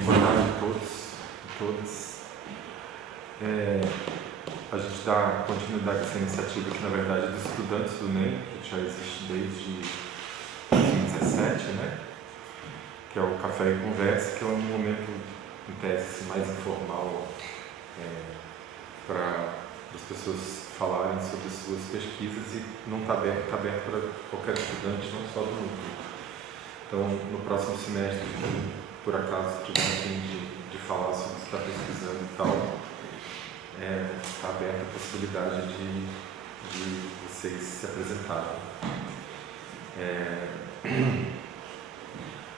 Boa tarde a todos e todas. A gente dá continuidade a essa iniciativa que, na verdade, é dos estudantes do NEM, que já existe desde 2017, né? Que é o Café e Conversa, que é um momento, em tese, mais informal para as pessoas falarem sobre suas pesquisas e não está aberto para qualquer estudante, não só do núcleo. Então, no próximo semestre, por acaso tiver a fim de falar sobre o que está pesquisando e tal, está aberta a possibilidade de vocês se apresentarem.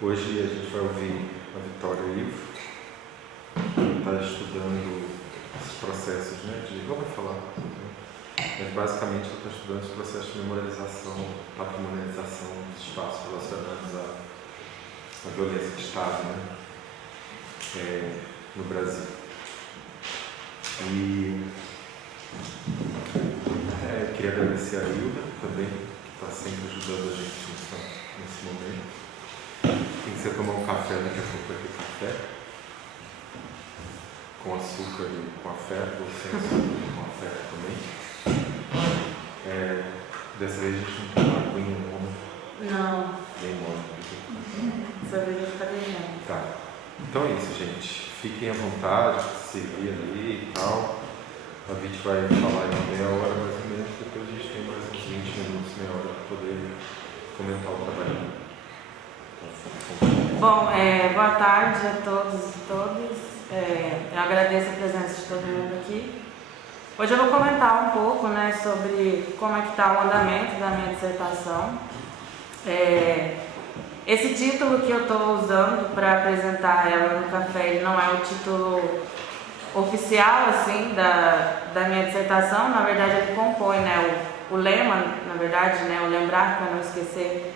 Hoje a gente vai ouvir a Vitória Ivo, que está estudando os processos, vamos falar, mas basicamente ela está estudando os processos de memorialização, patrimonialização dos espaços relacionados à violência de Estado, no Brasil. E eu queria agradecer a Hilda também, que está sempre ajudando a gente nesse momento. Quem quiser tomar um café, daqui a pouco vai ter café, com açúcar e com afeto, ou sem açúcar e com afeto também. Dessa vez a gente não toma aguinha, não. Nem molho. Dessa vez eu vou ficar devendo. Tá. Então é isso, gente. Fiquem à vontade, se servir ali e tal. A Viti vai falar em meia hora mais ou menos, depois a gente tem mais uns 20 minutos, meia hora para poder comentar o trabalho. Bom, boa tarde a todos e todas. Eu agradeço a presença de todo mundo aqui. Hoje eu vou comentar um pouco, sobre como é que está o andamento da minha dissertação. Esse título que eu estou usando para apresentar ela no café, ele não é o título oficial assim da minha dissertação. Na verdade, ele compõe, o lema, na verdade, o lembrar para não esquecer.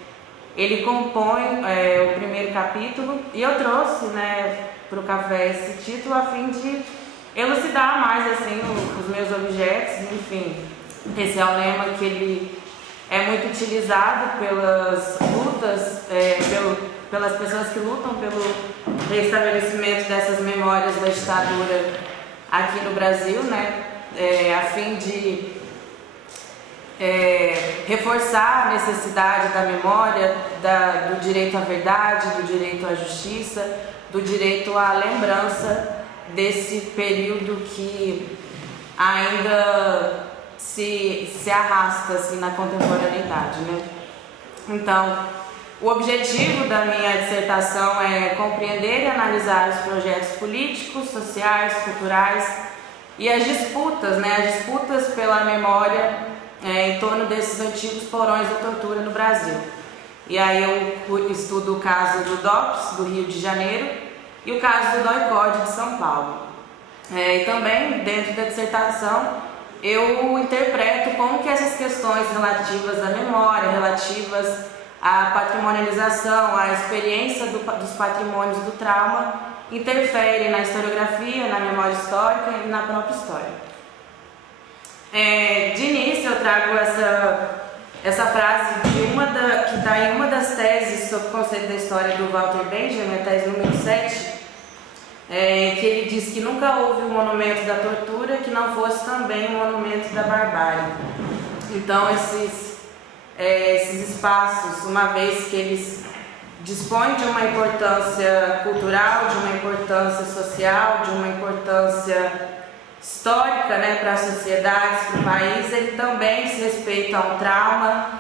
Ele compõe o primeiro capítulo e eu trouxe, para o café esse título a fim de elucidar mais assim os meus objetos, enfim. Esse é o lema que ele é muito utilizado pelas lutas, pelas pessoas que lutam pelo restabelecimento dessas memórias da ditadura aqui no Brasil, a fim de reforçar a necessidade da memória, do direito à verdade, do direito à justiça, do direito à lembrança desse período que ainda se arrasta assim, na contemporaneidade. Então, o objetivo da minha dissertação é compreender e analisar os projetos políticos, sociais, culturais e as disputas pela memória em torno desses antigos porões da tortura no Brasil. E aí eu estudo o caso do DOPS, do Rio de Janeiro, e o caso do DOI-CODE de São Paulo. E também, dentro da dissertação, eu interpreto como que essas questões relativas à memória, relativas à patrimonialização, à experiência dos patrimônios do trauma, interferem na historiografia, na memória histórica e na própria história. De início, eu trago essa frase que está em uma das teses sobre o conceito da história do Walter Benjamin, a tese número 7, que ele diz que nunca houve um monumento da tortura que não fosse também um monumento da barbárie. Então, esses espaços, uma vez que eles dispõem de uma importância cultural, de uma importância social, de uma importância histórica, para as sociedades, para o país, ele também diz respeito a um trauma.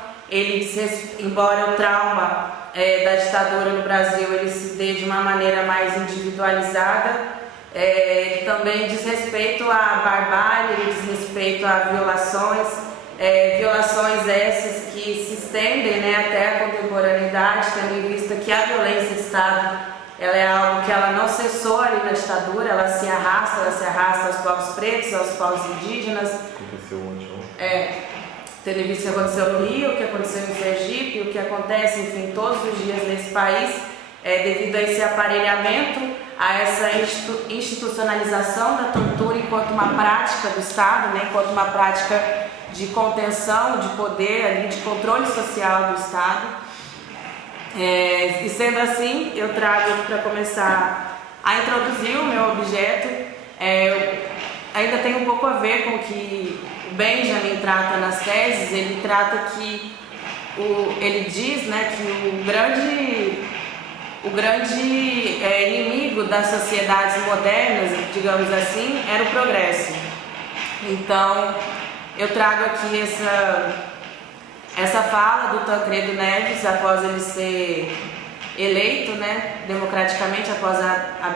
Embora o trauma da ditadura no Brasil ele se dê de uma maneira mais individualizada, ele também diz respeito à barbárie, ele diz respeito a violações essas que se estendem até a contemporaneidade, tendo em vista que a violência de Estado ela é algo que ela não cessou ali na ditadura, ela se arrasta aos povos pretos, aos povos indígenas. Aconteceu ontem. Tendo visto o que aconteceu no Rio, o que aconteceu em Sergipe, o que acontece, enfim, todos os dias nesse país, devido a esse aparelhamento, a essa institucionalização da tortura enquanto uma prática do Estado, enquanto uma prática de contenção, de poder, de controle social do Estado. E sendo assim, eu trago para começar a introduzir o meu objeto. Ainda tem um pouco a ver com o que o Benjamin trata nas teses. Ele trata que ele diz, né, que o grande inimigo das sociedades modernas, digamos assim, era o progresso. Então, eu trago aqui essa fala do Tancredo Neves após ele ser eleito, né, democraticamente, após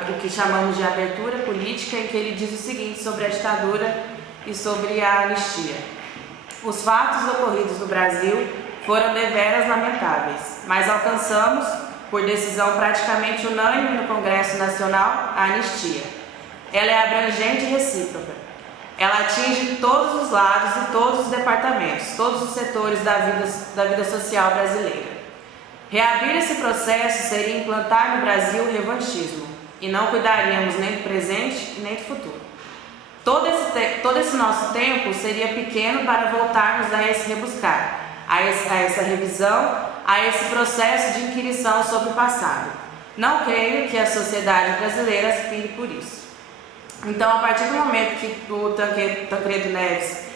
o que chamamos de abertura política, em que ele diz o seguinte sobre a ditadura e sobre a anistia. Os fatos ocorridos no Brasil foram deveras lamentáveis, mas alcançamos, por decisão praticamente unânime no Congresso Nacional, a anistia. Ela é abrangente e recíproca. Ela atinge todos os lados e todos os departamentos, todos os setores da vida social brasileira. Reabrir esse processo seria implantar no Brasil o revanchismo, e não cuidaríamos nem do presente nem do futuro. Todo esse nosso tempo seria pequeno para voltarmos a esse rebuscar, a essa revisão, a esse processo de inquirição sobre o passado. Não creio que a sociedade brasileira aspire por isso. Então, a partir do momento que o Tancredo Neves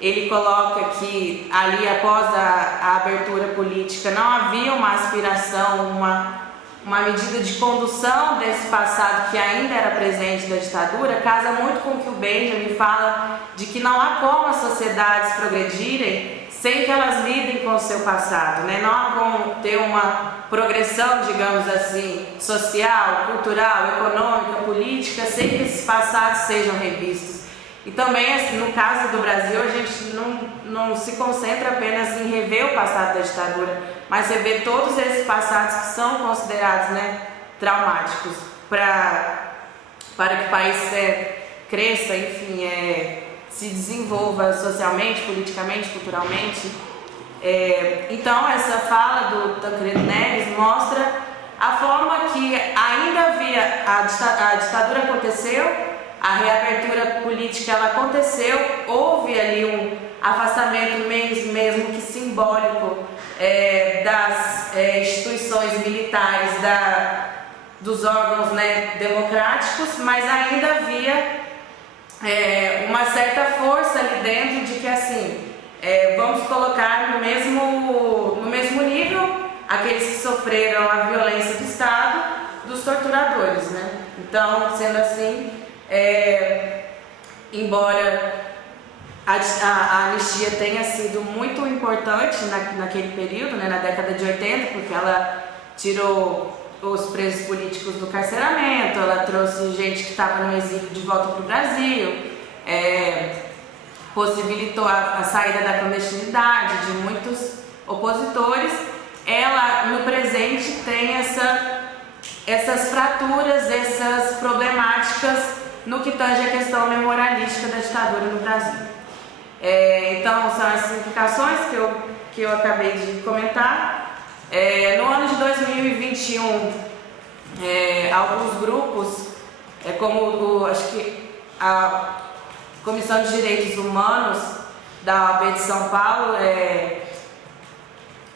ele coloca que ali após a abertura política não havia uma aspiração, uma medida de condução desse passado que ainda era presente da ditadura, casa muito com o que o Benjamin fala de que não há como as sociedades progredirem sem que elas lidem com o seu passado, né? Não há como ter uma progressão, digamos assim, social, cultural, econômica, política, sem que esses passados sejam revistos. E também, no caso do Brasil, a gente não se concentra apenas em rever o passado da ditadura, mas rever todos esses passados que são considerados, né, traumáticos para que o país cresça, enfim, se desenvolva socialmente, politicamente, culturalmente. Então, essa fala do Tancredo Neves mostra a forma que ainda havia, a ditadura aconteceu, a reabertura política ela aconteceu, houve ali um afastamento mesmo que simbólico das instituições militares, dos órgãos, né, democráticos, mas ainda havia uma certa força ali dentro de que assim, vamos colocar no mesmo nível aqueles que sofreram a violência do Estado dos torturadores, né? Então, sendo assim, embora a anistia tenha sido muito importante naquele período, né, na década de 80, porque ela tirou os presos políticos do carceramento, ela trouxe gente que estava no exílio de volta para o Brasil, possibilitou a saída da clandestinidade de muitos opositores. Ela, no presente, tem essas fraturas, essas problemáticas no que tange a questão memorialística da ditadura no Brasil. Então, são as implicações que eu acabei de comentar. No ano de 2021, alguns grupos, como acho que a Comissão de Direitos Humanos da OAB de São Paulo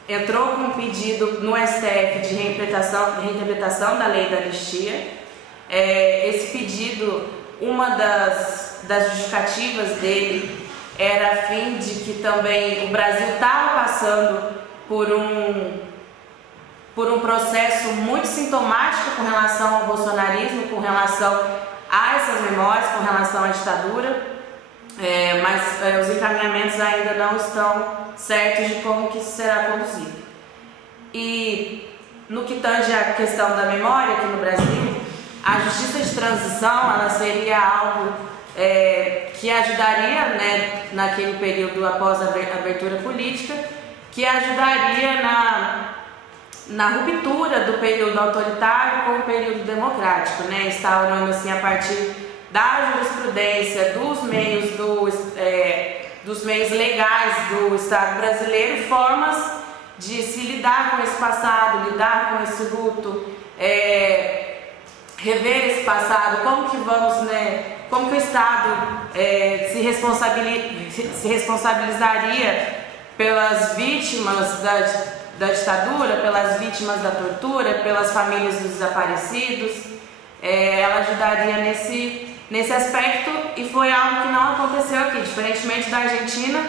entrou com um pedido no STF de reinterpretação da lei da anistia. Esse pedido, uma das justificativas dele era a fim de que também o Brasil estava passando por um processo muito sintomático com relação ao bolsonarismo, com relação a essas memórias, com relação à ditadura, mas os encaminhamentos ainda não estão certos de como que isso será conduzido. E no que tange a questão da memória aqui no Brasil, a justiça de transição ela seria algo que ajudaria, né, naquele período após a abertura política, que ajudaria na ruptura do período autoritário com o período democrático, né, instaurando assim a partir da jurisprudência, dos meios legais do Estado brasileiro, formas de se lidar com esse passado, lidar com esse luto, rever esse passado, como que vamos, né, como que o Estado se responsabilizaria pelas vítimas da ditadura, pelas vítimas da tortura, pelas famílias dos desaparecidos. ela ajudaria nesse aspecto, e foi algo que não aconteceu aqui, diferentemente da Argentina.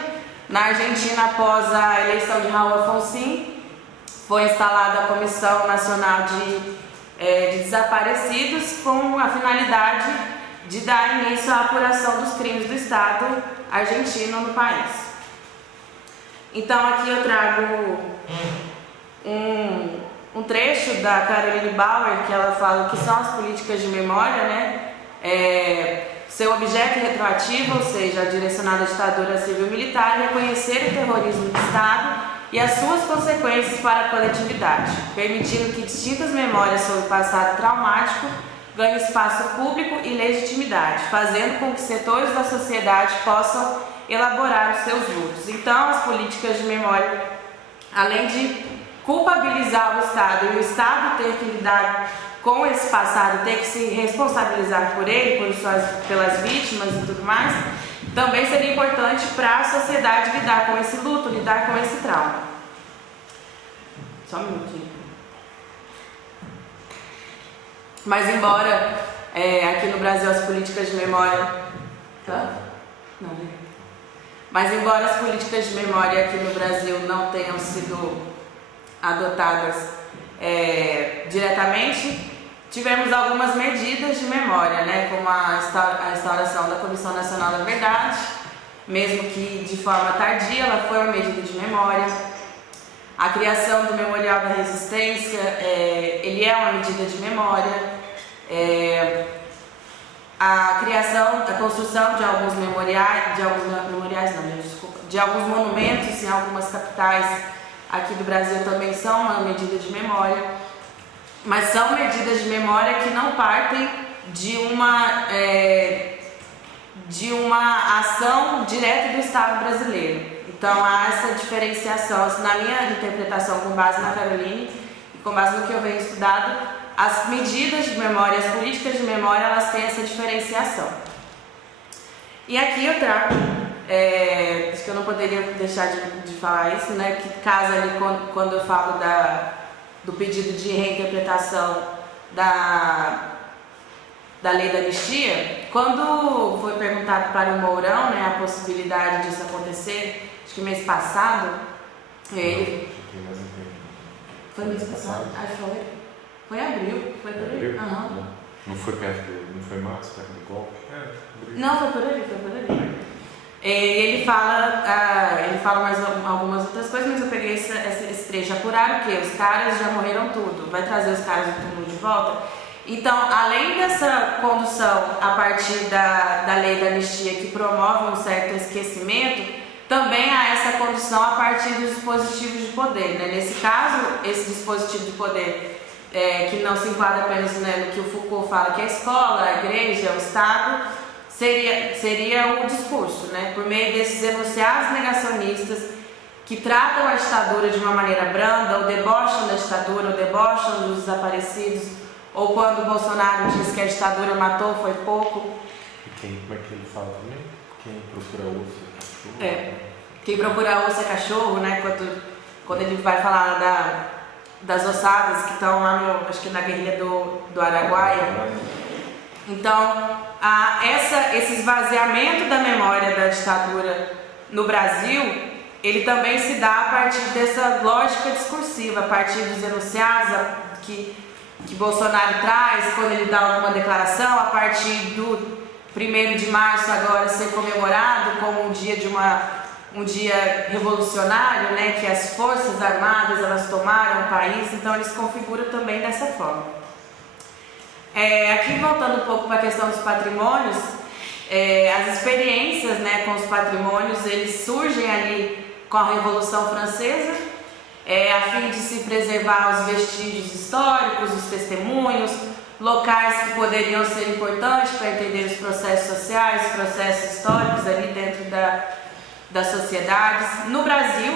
Na Argentina, após a eleição de Raul Alfonsín, foi instalada a Comissão Nacional de Desaparecidos, com a finalidade de dar início à apuração dos crimes do Estado argentino no país. Então aqui eu trago um trecho da Caroline Bauer, que ela fala o que são as políticas de memória, né? Seu objeto retroativo, ou seja, direcionado à ditadura civil-militar, reconhecer o terrorismo do Estado e as suas consequências para a coletividade, permitindo que distintas memórias sobre o passado traumático ganhem espaço público e legitimidade, fazendo com que setores da sociedade possam elaborar os seus lutos. Então, as políticas de memória, além de culpabilizar o Estado e o Estado ter que lidar com esse passado, ter que se responsabilizar por ele, pelas vítimas e tudo mais, também seria importante para a sociedade lidar com esse luto, lidar com esse trauma. Só um minutinho. Mas embora aqui no Brasil as políticas de memória... Tá? Não, né? Mas embora as políticas de memória aqui no Brasil não tenham sido adotadas diretamente, tivemos algumas medidas de memória, né, como a instauração da Comissão Nacional da Verdade, mesmo que de forma tardia, ela foi uma medida de memória. A criação do Memorial da Resistência, ele é uma medida de memória. A construção de alguns de alguns monumentos em algumas capitais aqui do Brasil também são uma medida de memória. Mas são medidas de memória que não partem de uma ação direta do Estado brasileiro. Então há essa diferenciação. Na minha interpretação, com base na Caroline e com base no que eu venho estudado, as medidas de memória, as políticas de memória, elas têm essa diferenciação. E aqui eu trago, acho que eu não poderia deixar de falar isso, né, que casa ali quando eu falo do pedido de reinterpretação da lei da anistia. Quando foi perguntado para o Mourão, né, a possibilidade disso acontecer, acho que mês passado, ele... Foi mês passado? Acho que foi abril, foi por aí. Uhum. Não foi março, perto do golpe? Não, foi por ali. Ele fala mais algumas outras coisas, mas eu peguei esse trecho. Apuraram o quê? Os caras já morreram tudo. Vai trazer os caras do túmulo de volta? Então, além dessa condução a partir da lei da anistia, que promove um certo esquecimento, também há essa condução a partir dos dispositivos de poder, né? Nesse caso, esse dispositivo de poder, que não se enquadra apenas, né, no que o Foucault fala, que é a escola, a igreja, o Estado, seria o discurso, né? Por meio desses enunciados negacionistas que tratam a ditadura de uma maneira branda, ou debocham da ditadura, ou debocham dos desaparecidos, ou quando o Bolsonaro diz que a ditadura matou foi pouco. Como é que ele fala também? Quem procura osso é cachorro. Quem procura osso é cachorro, né? Quando ele vai falar das ossadas que estão lá acho que na guerrilha do Araguaia. Então, esse esvaziamento da memória da ditadura no Brasil, ele também se dá a partir dessa lógica discursiva, a partir dos enunciados que Bolsonaro traz, quando ele dá alguma declaração, a partir do 1º de março agora ser comemorado como um dia revolucionário, né, que as forças armadas elas tomaram o país, então eles configuram também dessa forma. Aqui voltando um pouco para a questão dos patrimônios, as experiências, né, com os patrimônios, eles surgem ali com a Revolução Francesa, a fim de se preservar os vestígios históricos, os testemunhos, locais que poderiam ser importantes para entender os processos sociais, os processos históricos ali dentro das sociedades. No Brasil,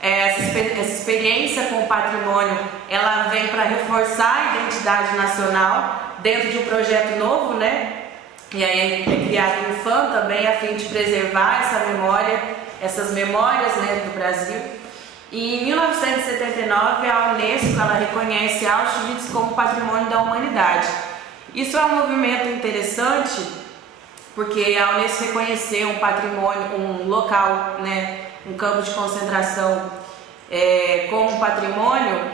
essa experiência com o patrimônio, ela vem para reforçar a identidade nacional dentro de um projeto novo, né? E aí é criado um FAM também a fim de preservar essa memória, essas memórias, né, do Brasil. E em 1979 a Unesco ela reconhece Auschwitz como patrimônio da humanidade. Isso é um movimento interessante porque a Unesco reconhecer um patrimônio, um local, né, um campo de concentração como patrimônio,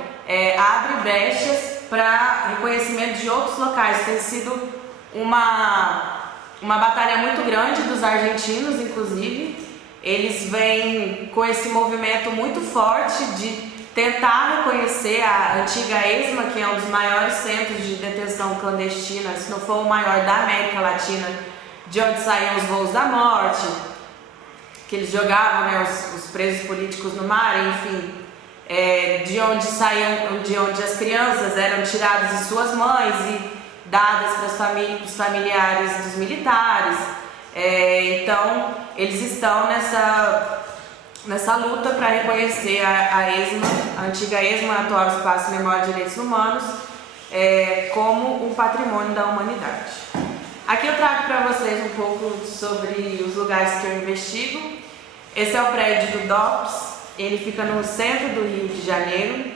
abre brechas para reconhecimento de outros locais. Tem sido uma batalha muito grande dos argentinos, inclusive. Eles vêm com esse movimento muito forte de tentar reconhecer a antiga ESMA, que é um dos maiores centros de detenção clandestina, se não for o maior da América Latina, de onde saíam os voos da morte, que eles jogavam, né, os presos políticos no mar, enfim, de onde as crianças eram tiradas de suas mães e dadas para os familiares dos militares. Então, eles estão nessa luta para reconhecer a ESMA, a antiga ESMA, a atual Espaço de Memória e Direitos Humanos, como um patrimônio da humanidade. Aqui eu trago para vocês um pouco sobre os lugares que eu investigo. Esse é o prédio do DOPS, ele fica no centro do Rio de Janeiro,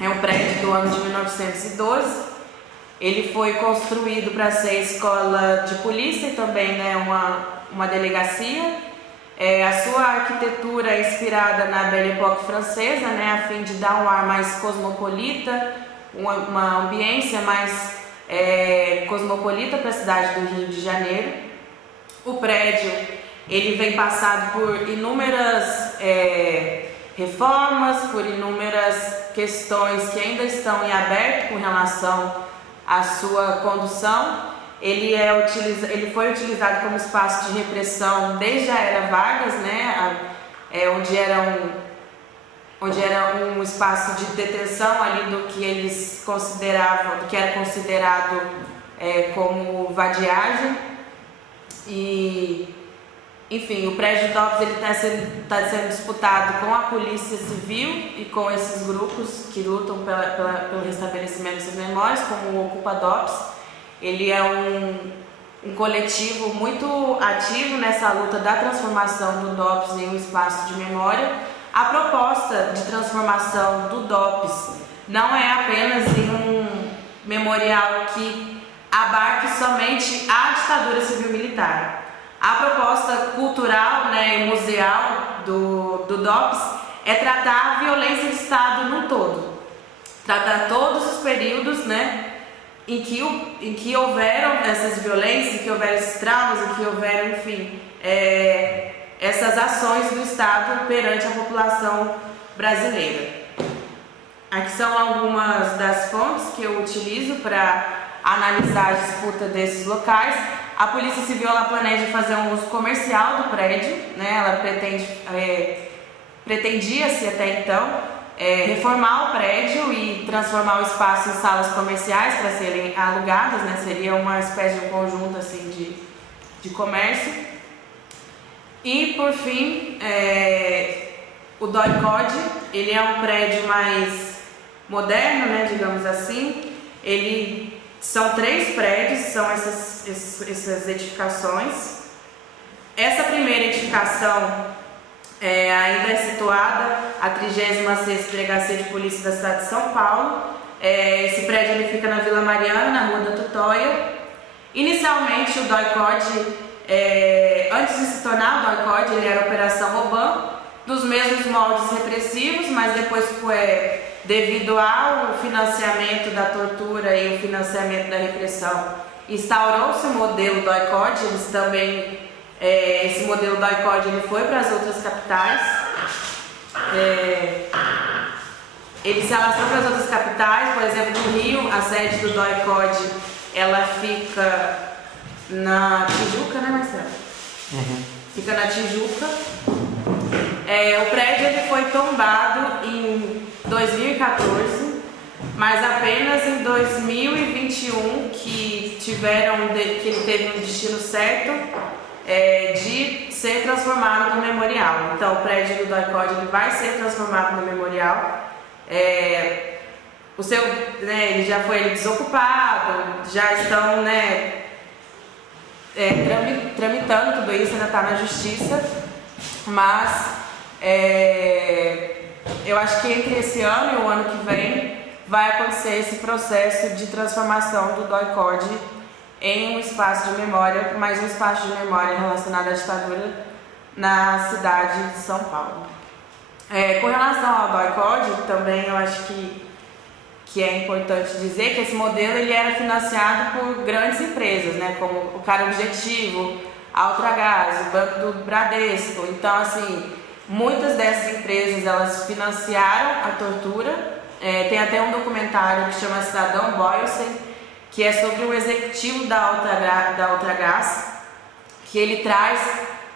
é um prédio do ano de 1912. Ele foi construído para ser escola de polícia e também, né, uma delegacia. A sua arquitetura é inspirada na Belle Époque francesa, né, a fim de dar um ar mais cosmopolita, uma ambiência mais cosmopolita para a cidade do Rio de Janeiro. O prédio ele vem passado por inúmeras reformas, por inúmeras questões que ainda estão em aberto com relação à sua condução. Ele foi utilizado como espaço de repressão desde a era Vargas, né, onde era um espaço de detenção ali do que eles consideravam, do que era considerado como vadiagem. E, enfim, o prédio DOPS está sendo disputado com a Polícia Civil e com esses grupos que lutam pelo restabelecimento dessas memórias, como o Ocupa DOPS. Ele é um coletivo muito ativo nessa luta da transformação do DOPS em um espaço de memória. A proposta de transformação do DOPS não é apenas em um memorial que abarque somente a ditadura civil-militar. A proposta cultural, né, e museal do DOPS é tratar a violência de Estado num todo. Tratar todos os períodos, né, em que houveram essas violências, em que houveram esses traumas, em que houveram, enfim, essas ações do Estado perante a população brasileira. Aqui são algumas das fontes que eu utilizo para analisar a disputa desses locais. A Polícia Civil ela planeja fazer um uso comercial do prédio, né? Ela pretendia-se até então reformar o prédio e transformar o espaço em salas comerciais para serem alugadas, né? Seria uma espécie de um conjunto assim, de comércio. E por fim, o DOI-CODE, ele é um prédio mais moderno, né, digamos assim. São 3 prédios, são essas edificações. Essa primeira edificação ainda é situada a 36ª Delegacia de Polícia da cidade de São Paulo. Esse prédio ele fica na Vila Mariana, na Rua da Tutóia. Inicialmente o DOI-CODE, antes de se tornar o DOI-CODE, ele era a Operação Oban, dos mesmos moldes repressivos, mas depois devido ao financiamento da tortura e o financiamento da repressão, instaurou-se o modelo DOI-CODE. Eles também esse modelo DOI-CODE ele foi para as outras capitais, ele se alastrou para as outras capitais. Por exemplo, no Rio, a sede do DOI-CODE ela fica na Tijuca, né, Marcelo? Uhum. Fica na Tijuca. O prédio ele foi tombado em 2014, mas apenas em 2021 que ele teve um destino certo de ser transformado no memorial. Então, o prédio do DOI-CODE ele vai ser transformado no memorial. Ele já foi desocupado, já estão, né, tramitando tudo isso, ainda está na justiça, mas eu acho que entre esse ano e o ano que vem vai acontecer esse processo de transformação do DOI-CODE em um espaço de memória, mas um espaço de memória relacionado à ditadura na cidade de São Paulo. Com relação ao DOI-CODE, também eu acho que é importante dizer que esse modelo ele era financiado por grandes empresas, né, como o Cara Objetivo, a Ultragaz, o Banco do Bradesco. Então, assim, muitas dessas empresas elas financiaram a tortura. Tem até um documentário que chama Cidadão Boylston, que é sobre o executivo da Ultragaz, que ele traz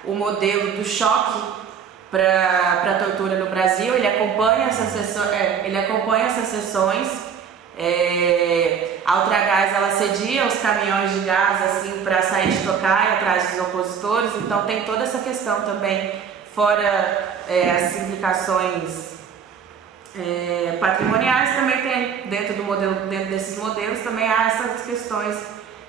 o modelo do choque para a tortura no Brasil. Ele acompanha essas sessões. A Ultragaz ela cedia os caminhões de gás assim para sair de Tocaia atrás dos opositores. Então tem toda essa questão também, fora as implicações patrimoniais, também tem dentro desses modelos também há essas questões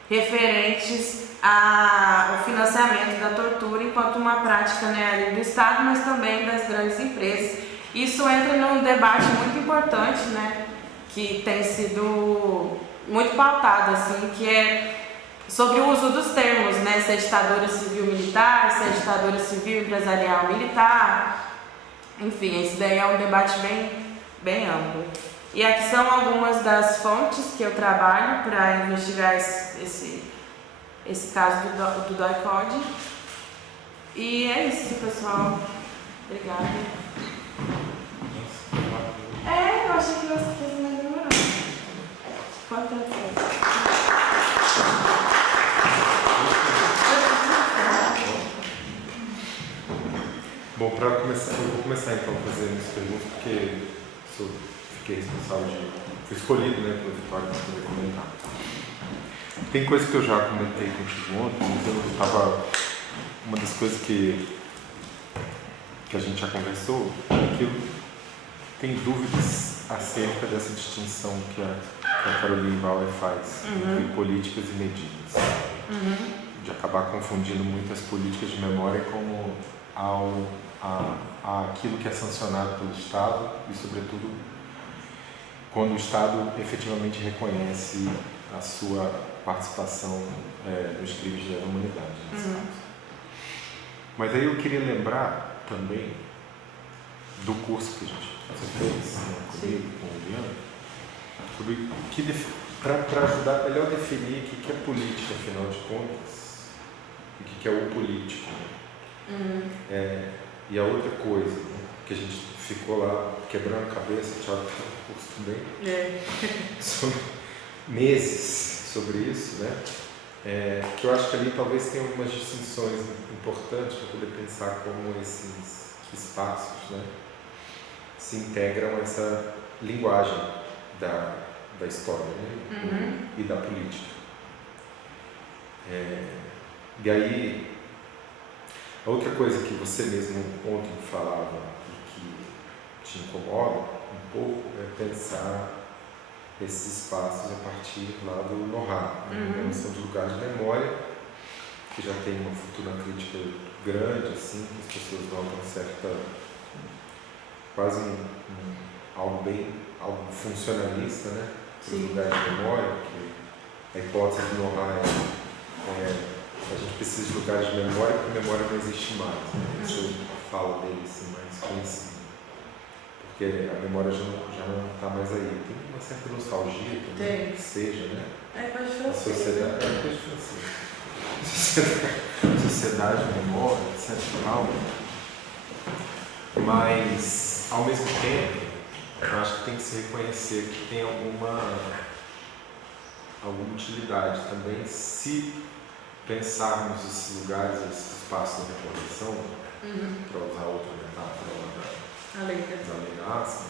referentes ao financiamento da tortura enquanto uma prática, né, ali do Estado, mas também das grandes empresas. Isso entra num debate muito importante, né, que tem sido muito pautado, assim, que é sobre o uso dos termos, né, se é ditadura civil-militar, se é ditadura civil-empresarial-militar, enfim, esse daí é um debate bem amplo. E aqui são algumas das fontes que eu trabalho para investigar esse caso do DOI-CODE. E é isso, pessoal. Obrigada. Eu achei que vocês mais demoraram. Quanto tempo foi? Bom, para começar, eu vou começar então fazendo essa pergunta, porque fiquei responsável fui escolhido, né, pelo Vitório para poder comentar. Tem coisa que eu já comentei contigo ontem, mas uma das coisas que a gente já conversou é que eu tenho dúvidas acerca dessa distinção que a Caroline Bauer faz entre políticas e medidas. De acabar confundindo muito as políticas de memória como aquilo que é sancionado pelo Estado e, sobretudo, quando o Estado efetivamente reconhece a sua participação nos crimes de lesa humanidade, nesse caso. Mas aí eu queria lembrar também do curso que você fez, né, comigo, com o Liano, sobre para ajudar a melhor definir o que é política, afinal de contas, e o que é o político. E a outra coisa, né, que a gente ficou lá quebrando a cabeça, o Thiago está no curso também, meses sobre isso, né? Que eu acho que ali talvez tenha algumas distinções importantes para poder pensar como esses espaços, né, se integram a essa linguagem da história, né, e da política. E aí, a outra coisa que você mesmo ontem falava e que te incomoda um pouco é pensar esses espaços a partir lá do NORA, a noção de lugar de memória, que já tem uma fortuna crítica grande, assim, que as pessoas notam certa, quase algo funcionalista, né? Os lugares de memória, que a hipótese do NORA a gente precisa de lugares de memória porque a memória não existe mais, né? Essa é a fala dele assim, mais conhecida. Porque a memória já não está mais aí. Tem uma certa nostalgia também, que seja, né? Pode ser. A sociedade, sociedade, memória, etc. Mas, ao mesmo tempo, eu acho que tem que se reconhecer que tem alguma utilidade também se pensarmos esses lugares, esses espaços de recordação, para usar outra metáfora da lei da Asma,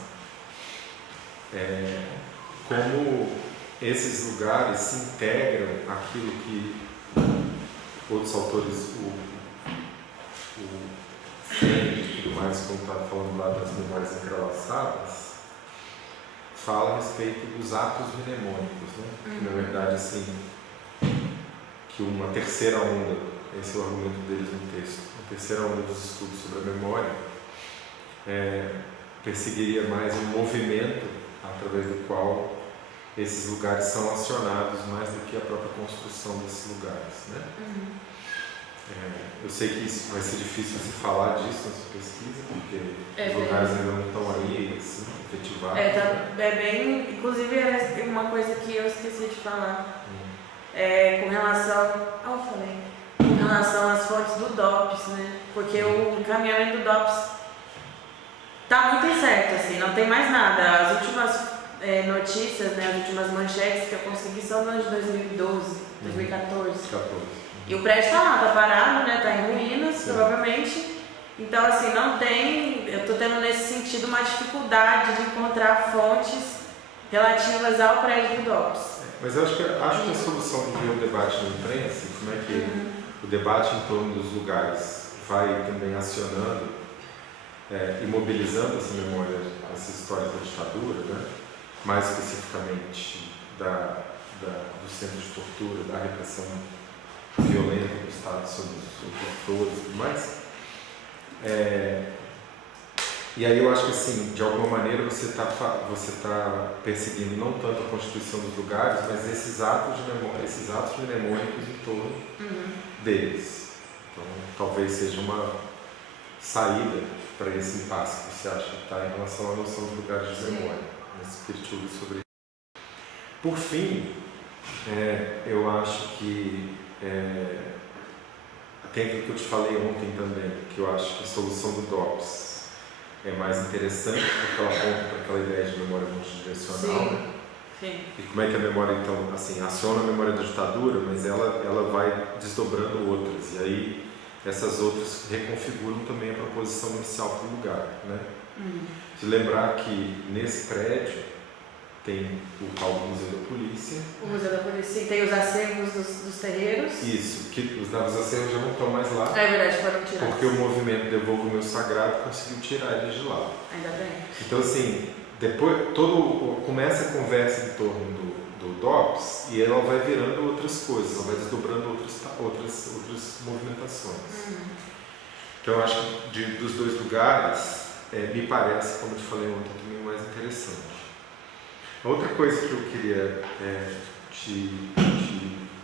como esses lugares se integram àquilo que outros autores, o Freire e tudo mais, como está falando lá das memórias entrelaçadas, fala a respeito dos atos mnemônicos, né? Que, na verdade, assim, que uma terceira onda, esse é o argumento deles no texto, a terceira onda dos estudos sobre a memória perseguiria mais um movimento através do qual esses lugares são acionados mais do que a própria construção desses lugares, né? Eu sei que isso vai ser difícil você falar disso na sua pesquisa, porque os lugares ainda não estão aí, assim, efetivados. É bem... Inclusive, é uma coisa que eu esqueci de falar. Com relação... Com relação às fontes do DOPS, né? Porque o encaminhamento do DOPS tá muito incerto, assim, não tem mais nada. As últimas notícias, né, as últimas manchetes que eu consegui são no ano de 2012, 2014. E o prédio tá lá, tá parado, né, tá em ruínas, provavelmente. Então, assim, não tem... Eu tô tendo nesse sentido uma dificuldade de encontrar fontes relativas ao prédio do DOPS. Mas eu acho que a solução de ver o debate na imprensa, como é que o debate em torno dos lugares vai também acionando e mobilizando essa memória, essas histórias da ditadura, né? Mais especificamente do centro de tortura, da repressão violenta do Estado sobre os opositores e tudo mais. E aí eu acho que, assim, de alguma maneira você tá perseguindo não tanto a constituição dos lugares, mas esses atos mnemônicos em torno deles. Então, talvez seja uma saída para esse impasse que você acha que está em relação à noção dos lugares de memória, nesse espírito sobre isso. Por fim, eu acho que tem aquilo que eu te falei ontem também, que eu acho que a solução do DOPS é mais interessante porque ela aponta para aquela ideia de memória multidirecional, né? E como é que a memória, então, assim, aciona a memória da ditadura, mas ela vai desdobrando outras, e aí essas outras reconfiguram também a proposição inicial para o lugar, né? Se lembrar que nesse prédio tem o tal Museu da Polícia. O Museu da Polícia, tem os acervos dos terreiros. Isso, que os acervos já não estão mais lá. É verdade, foram tirados. Porque o movimento Devolva o Meu Sagrado conseguiu tirar eles de lá. Ainda bem. Então, assim, depois começa a conversa em torno do DOPS e ela vai virando outras coisas, ela vai desdobrando outras movimentações. Então, eu acho que dos dois lugares, me parece, como eu te falei ontem, também o mais interessante. Outra coisa que eu queria te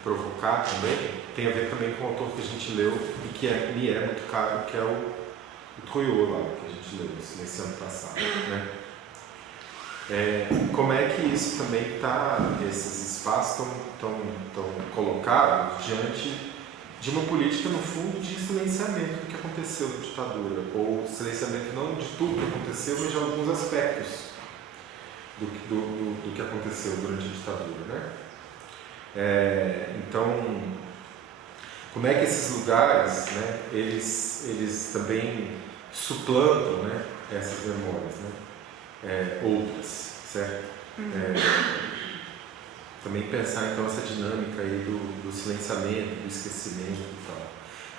provocar também tem a ver também com o autor que a gente leu e que me é muito caro, que é o Troiot lá, que a gente leu nesse ano passado, né? Como é que isso também esses espaços estão colocados diante de uma política, no fundo, de silenciamento do que aconteceu na ditadura, ou silenciamento não de tudo que aconteceu, mas de alguns aspectos do que aconteceu durante a ditadura, né? Então, como é que esses lugares, né, eles também suplantam, né, essas memórias, né? Outras, certo? Também pensar então essa dinâmica aí do silenciamento, do esquecimento e tal.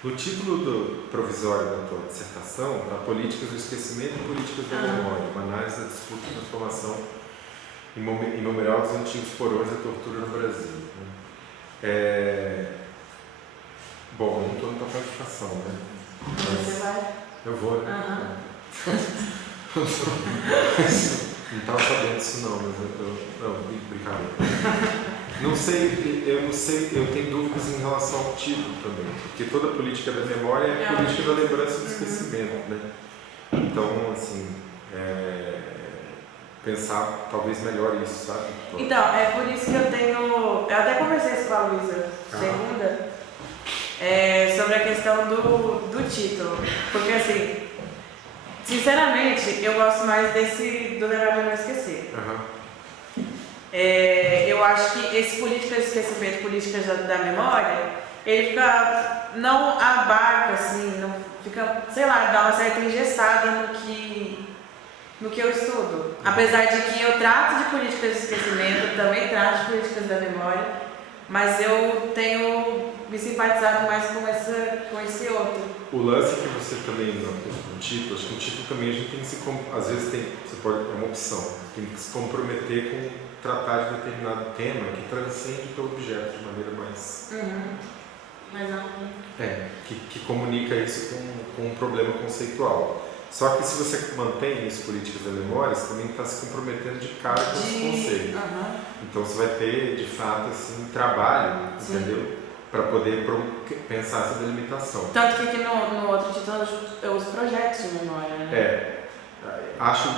No título do provisório da tua dissertação, está Políticas do Esquecimento e Políticas da Memória, uma análise da disputa e transformação imemorial dos antigos porões da tortura no Brasil. Bom, eu não estou na tua qualificação, né? Você vai? Eu vou, né? Não estava sabendo disso não, mas não, brincadeira. Não sei, eu tenho dúvidas em relação ao título também, porque toda política da memória é política da lembrança e do esquecimento, né? Então, assim, pensar talvez melhor isso, sabe? Então, é por isso que eu até conversei isso com a Luísa segunda, sobre a questão do título, porque assim, sinceramente, eu gosto mais do Lembrar Pra Não Esquecer. Eu acho que esse política de esquecimento, políticas da memória, ele fica, não abarca assim, não fica, sei lá, dá uma certa engessada no que eu estudo. Apesar de que eu trato de políticas de esquecimento, também trato de políticas da memória, mas eu tenho me simpatizado mais com esse outro. O lance que você também, no título, acho que no título também a gente tem que às vezes é uma opção, tem que se comprometer com tratar de determinado tema que transcende o teu objeto de maneira mais... Mais ampla. Que comunica isso com um problema conceitual. Só que se você mantém isso, políticas da memória, você também está se comprometendo de cara com esse conceito. Então você vai ter, de fato, assim, trabalho, entendeu? Para poder pensar essa delimitação. Tanto que aqui no outro título eu uso projetos de memória, né? Acho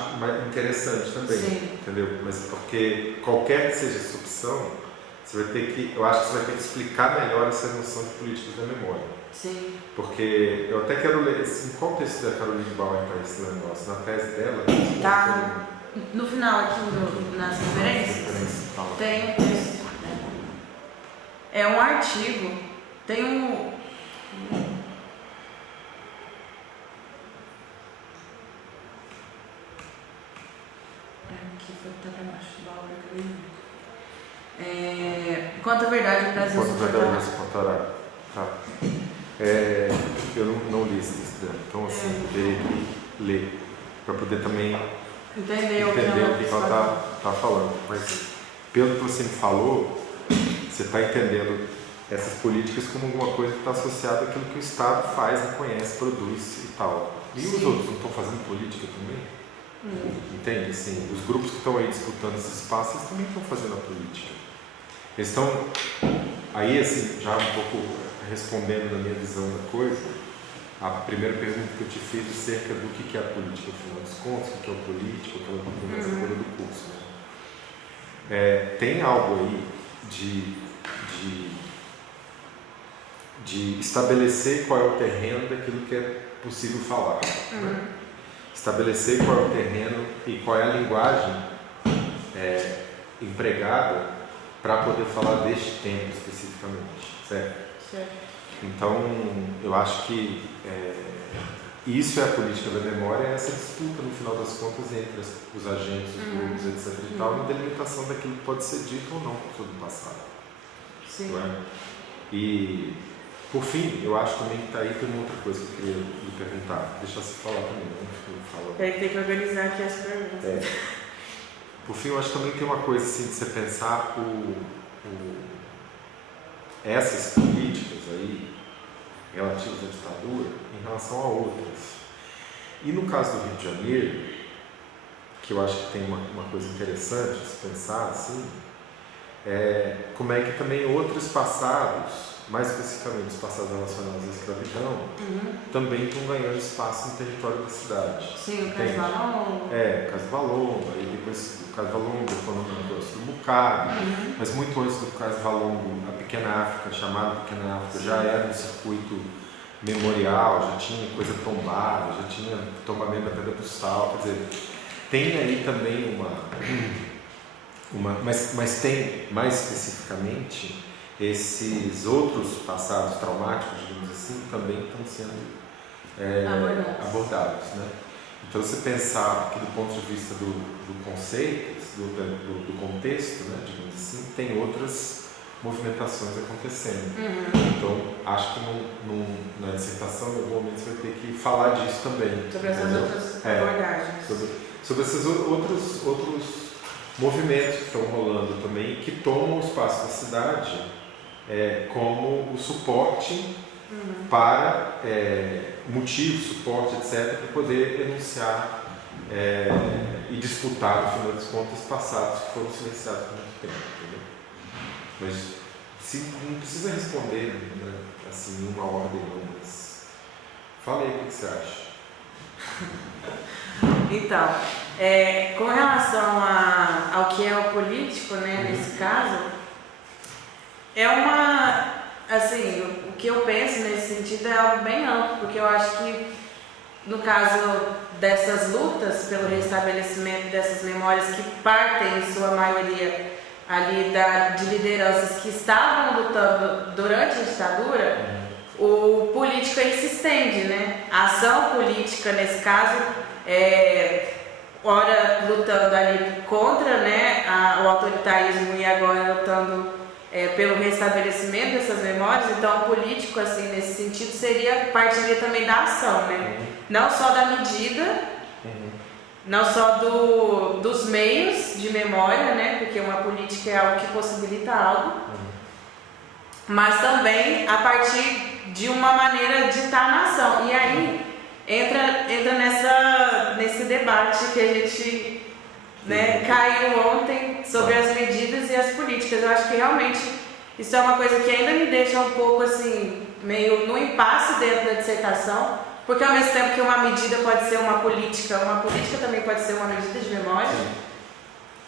interessante também, entendeu? Mas porque qualquer que seja essa opção, eu acho que você vai ter que explicar melhor essa noção de políticas da memória. Sim. Porque eu até quero ler, em qual texto da Caroline Bauer está esse negócio? Na tese dela? Tá. No final aqui, nas referências, tem um texto. É um artigo, tem um... Aqui foi até para baixo, Bauer, Quanto à verdade o Brasil suportará. Tá. Eu não li esse texto dela, então assim, teria que ler, para poder também entender o que ela está falando. Mas pelo que você me falou, você está entendendo essas políticas como alguma coisa que está associada àquilo que o Estado faz, reconhece, produz e tal. E os outros não estão fazendo política também? Entende? Assim, os grupos que estão aí disputando esses espaços, eles também estão fazendo a política. Eles estão aí, assim, já um pouco respondendo na minha visão da coisa, a primeira pergunta que eu te fiz acerca do que é a política, afinal dos contos, o que é o político, aquela conversa toda do curso. Né? Tem algo aí de estabelecer qual é o terreno daquilo que é possível falar. Né? Estabelecer qual é o terreno e qual é a linguagem empregada para poder falar deste tempo especificamente, certo? Então, eu acho que isso é a política da memória, essa disputa, no final das contas, entre os agentes, os grupos, etc. e tal, uma delimitação daquilo que pode ser dito ou não sobre o passado. Sim. Não é? E, por fim, eu acho também que está aí tem uma outra coisa que eu queria lhe perguntar. Deixa você falar também, né? Tem que organizar aqui as perguntas. Por fim, eu acho que também tem uma coisa assim de você pensar essas políticas aí relativas à ditadura em relação a outras. E no caso do Rio de Janeiro, que eu acho que tem uma coisa interessante de se pensar assim, como é que também outros passados, mais especificamente os passados relacionados à escravidão, também estão ganhando espaço no território da cidade. Sim, o Caso Valongo. O Caso Valongo, aí depois do Caso Valongo, depois no negócio do Mucabe, mas muito antes do Caso Valongo, a Pequena África, chamada Pequena África, já era um circuito memorial, já tinha coisa tombada, já tinha tombamento da Pedra do Sal, quer dizer, tem aí também mas tem mais especificamente esses outros passados traumáticos, digamos assim, também estão sendo abordados, né? Então, você pensar que do ponto de vista do conceito, do contexto, né, digamos assim, tem outras movimentações acontecendo. Então, acho que na dissertação, em algum momento, você vai ter que falar disso também. Sobre essas outras abordagens. Sobre esses outros movimentos que estão rolando também, que tomam o espaço da cidade como o suporte para motivos, suporte, etc., para poder enunciar e disputar, no final das contas, passados que foram silenciados por muito tempo. Entendeu? Mas não precisa responder, né, assim, em uma ordem, não, mas fala aí o que você acha. Então, com relação ao que é o político, né, nesse caso, assim, o que eu penso nesse sentido é algo bem amplo, porque eu acho que, no caso dessas lutas pelo restabelecimento dessas memórias que partem, em sua maioria, ali de lideranças que estavam lutando durante a ditadura, o político aí se estende, né? A ação política, nesse caso, ora lutando ali contra, né, o autoritarismo e agora lutando pelo restabelecimento dessas memórias. Então, o político, assim, nesse sentido, partiria também da ação, né? Não só da medida, não só dos meios de memória, né? Porque uma política é algo que possibilita algo, mas também a partir de uma maneira de estar na ação. E aí, entra nesse debate que a gente, né, caiu ontem sobre as medidas e as políticas. Eu acho que realmente isso é uma coisa que ainda me deixa um pouco assim, meio no impasse dentro da dissertação, porque ao mesmo tempo que uma medida pode ser uma política também pode ser uma medida de memória.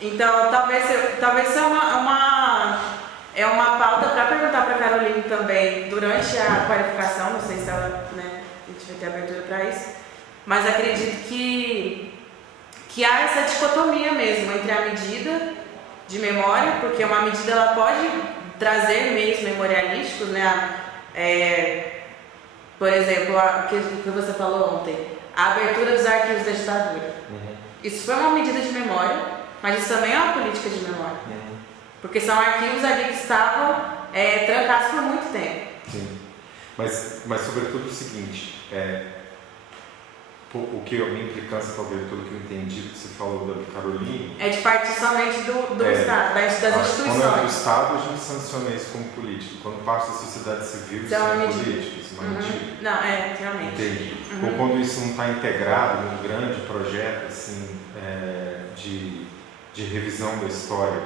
Então, talvez seja uma pauta para perguntar para a Caroline também durante a qualificação, não sei se ela, né, a gente vai ter abertura para isso, mas acredito que há essa dicotomia mesmo entre a medida de memória, porque uma medida ela pode trazer meios memorialísticos, né? Por exemplo, o que você falou ontem, a abertura dos arquivos da ditadura. Isso foi uma medida de memória, mas isso também é uma política de memória. Porque são arquivos ali que estavam trancados por muito tempo. Sim. Mas sobretudo o seguinte, o que a minha implicância, talvez, pelo que eu entendi que você falou da Caroline... É de partir somente do Estado, das instituições. Quando é do Estado, a gente sanciona isso como político. Quando parte da sociedade civil, isso é político, isso não é medida. Não, realmente. Entendi. Ou quando isso não está integrado num grande projeto assim, de revisão da história.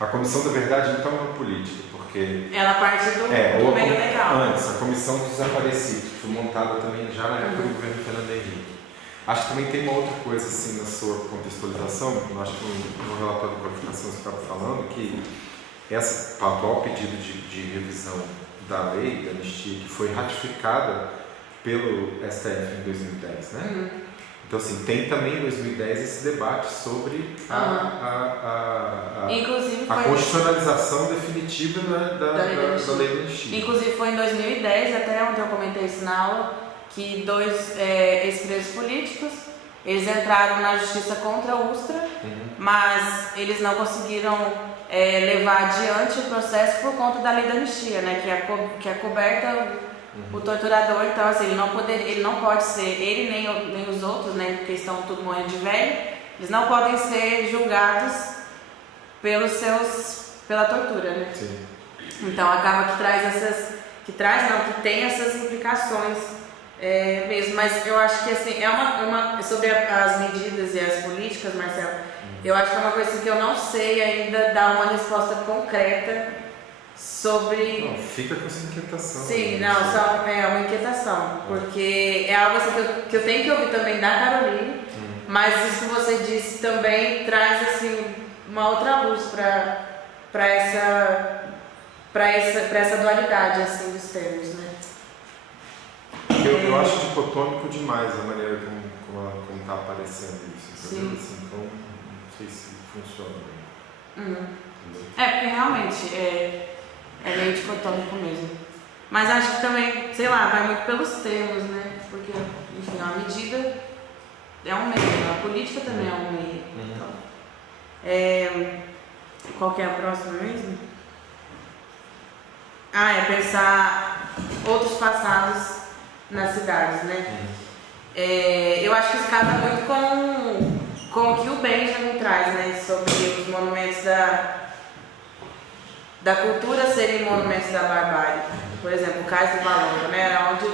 A Comissão da Verdade, então, é uma política, porque... Ela parte do meio legal. Antes, a Comissão dos Desaparecidos, que foi montada também já na época do governo Fernando Henrique. Acho que também tem uma outra coisa assim na sua contextualização, eu acho que no relatório de qualificação você estava falando, que esse atual pedido de revisão da lei da anistia, que foi ratificada pelo STF em 2010, né? Então, assim, tem também em 2010 esse debate sobre a constitucionalização definitiva da lei da anistia. Inclusive, foi em 2010, até onde eu comentei isso na aula, que 2 ex-presos políticos, eles entraram na justiça contra a Ustra, mas eles não conseguiram levar adiante o processo por conta da lei da anistia, né, que é coberta o torturador. Então, assim, ele não pode ser, ele nem os outros, né, porque estão tudo morrendo de velho, eles não podem ser julgados pela tortura, né? Sim. Então, acaba que tem essas implicações mesmo. Mas eu acho que, assim, sobre as medidas e as políticas, Marcelo, eu acho que é uma coisa assim, que eu não sei ainda dar uma resposta concreta sobre... Não, fica com essa inquietação. Sim, é uma inquietação, porque é algo assim que eu tenho que ouvir também da Caroline, mas isso que você disse também traz assim, uma outra luz para essa dualidade assim, dos termos, né? Eu acho dicotômico demais a maneira como está aparecendo isso, entendeu? Assim, então, não sei se funciona bem. Porque realmente é meio dicotômico mesmo. Mas acho que também, sei lá, vai muito pelos termos, né? Porque, enfim, a medida é um meio, a política também é um meio. Então, qual que é a próxima mesmo? É pensar outros passados nas cidades, né? Eu acho que isso casa muito com o que o Benjamin traz, né? Sobre os monumentos da cultura serem monumentos da barbárie. Por exemplo, o Cais do Valongo, né? Onde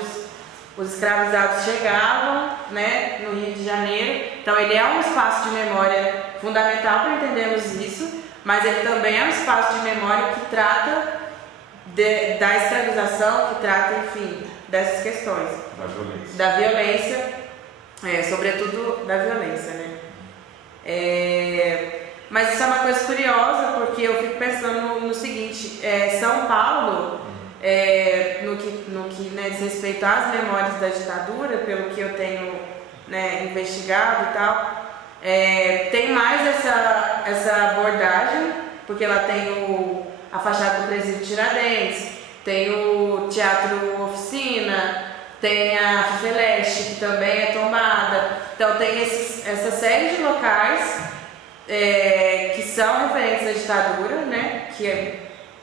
os escravizados chegavam, né? No Rio de Janeiro. Então ele é um espaço de memória fundamental para entendermos isso, mas ele também é um espaço de memória que trata da escravização, que trata, enfim, dessas questões. Da violência, sobretudo da violência, né? Mas isso é uma coisa curiosa, porque eu fico pensando no seguinte, São Paulo, no que né, diz respeito às memórias da ditadura, pelo que eu tenho, né, investigado e tal, tem mais essa abordagem, porque ela tem a fachada do Presídio Tiradentes, tem o Teatro Oficina, tem a Fifeleste, que também é tombada. Então tem essa série de locais que são referentes à ditadura, né? Que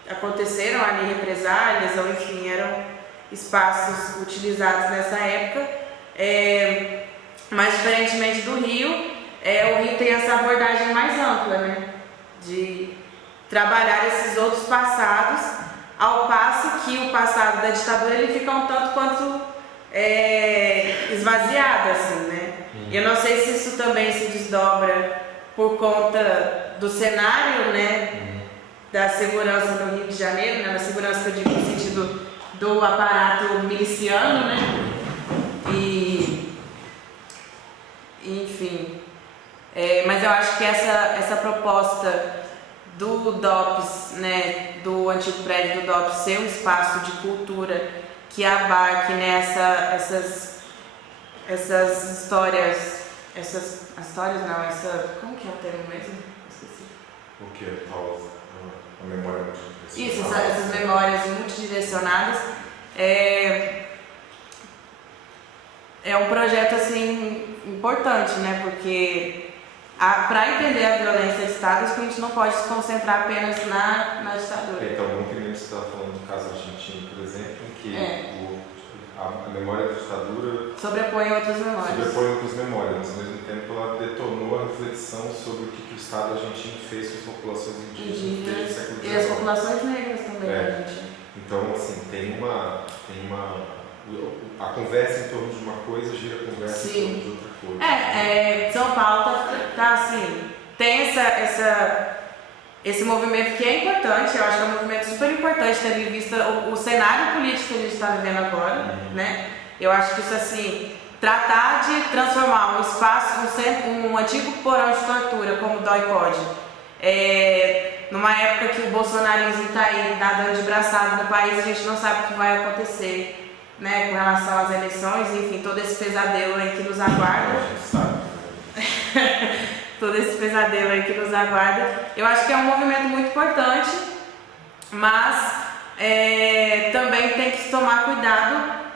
aconteceram ali represálias, ou enfim, eram espaços utilizados nessa época. Mas diferentemente do Rio, o Rio tem essa abordagem mais ampla, né? De trabalhar esses outros passados, ao passo que o passado da ditadura ele fica um tanto quanto esvaziada, assim, né? Eu não sei se isso também se desdobra por conta do cenário, né? Da segurança no Rio de Janeiro, né? Da segurança que eu digo no sentido do aparato miliciano, né? Enfim, mas eu acho que essa proposta do DOPS, né, do antigo prédio do DOPS ser um espaço de cultura que abarque, né, essas histórias, como que é o termo mesmo? Esqueci. O que é a memória multidirecionada? Isso, essas memórias multidirecionadas. É um projeto assim importante, né? Porque para entender a violência de Estado, acho que a gente não pode se concentrar apenas na ditadura. Então, vamos que você estava falando do caso argentino, por exemplo, em que a memória da ditadura sobrepõe outras memórias. Mas ao mesmo tempo ela detonou a reflexão sobre o que o Estado argentino fez com as populações indígenas desde o século XIX. E as populações negras também, Então, assim, a conversa em torno de uma coisa gira a conversa em torno de outra coisa. São Paulo tá assim, tem esse movimento que é importante, eu acho que é um movimento super importante, tendo em vista o cenário político que a gente está vivendo agora, né? Eu acho que isso, assim, tratar de transformar um espaço, um antigo porão de tortura, como o DOI-CODE, numa época que o bolsonarismo está aí nadando de braçada no país, a gente não sabe o que vai acontecer, né, com relação às eleições, enfim, todo esse pesadelo aí que nos aguarda. A gente sabe. Todo esse pesadelo aí que nos aguarda. Eu acho que é um movimento muito importante, mas também tem que tomar cuidado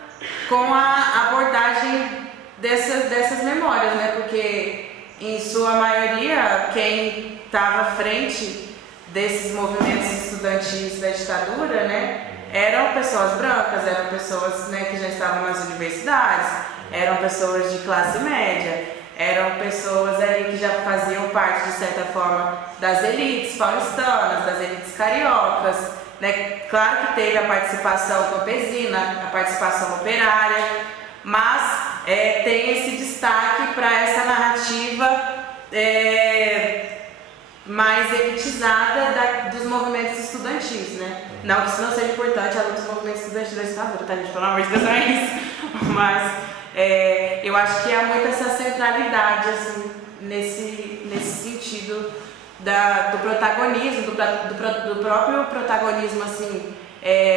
com a abordagem dessas memórias, né? Porque, em sua maioria, quem estava à frente desses movimentos estudantis da ditadura, né, eram pessoas brancas, eram pessoas, né, que já estavam nas universidades, eram pessoas de classe média, eram pessoas ali que já faziam parte, de certa forma, das elites paulistanas, das elites cariocas, né? Claro que teve a participação campesina, a participação operária, mas tem esse destaque para essa narrativa mais elitizada dos movimentos estudantis, né? Não que isso não seja importante, a luta dos movimentos estudantis da ditadura, tá, gente? Pelo amor de Deus, não é isso. Mas eu acho que há muito essa centralidade, assim, nesse sentido do protagonismo, do próprio protagonismo, assim,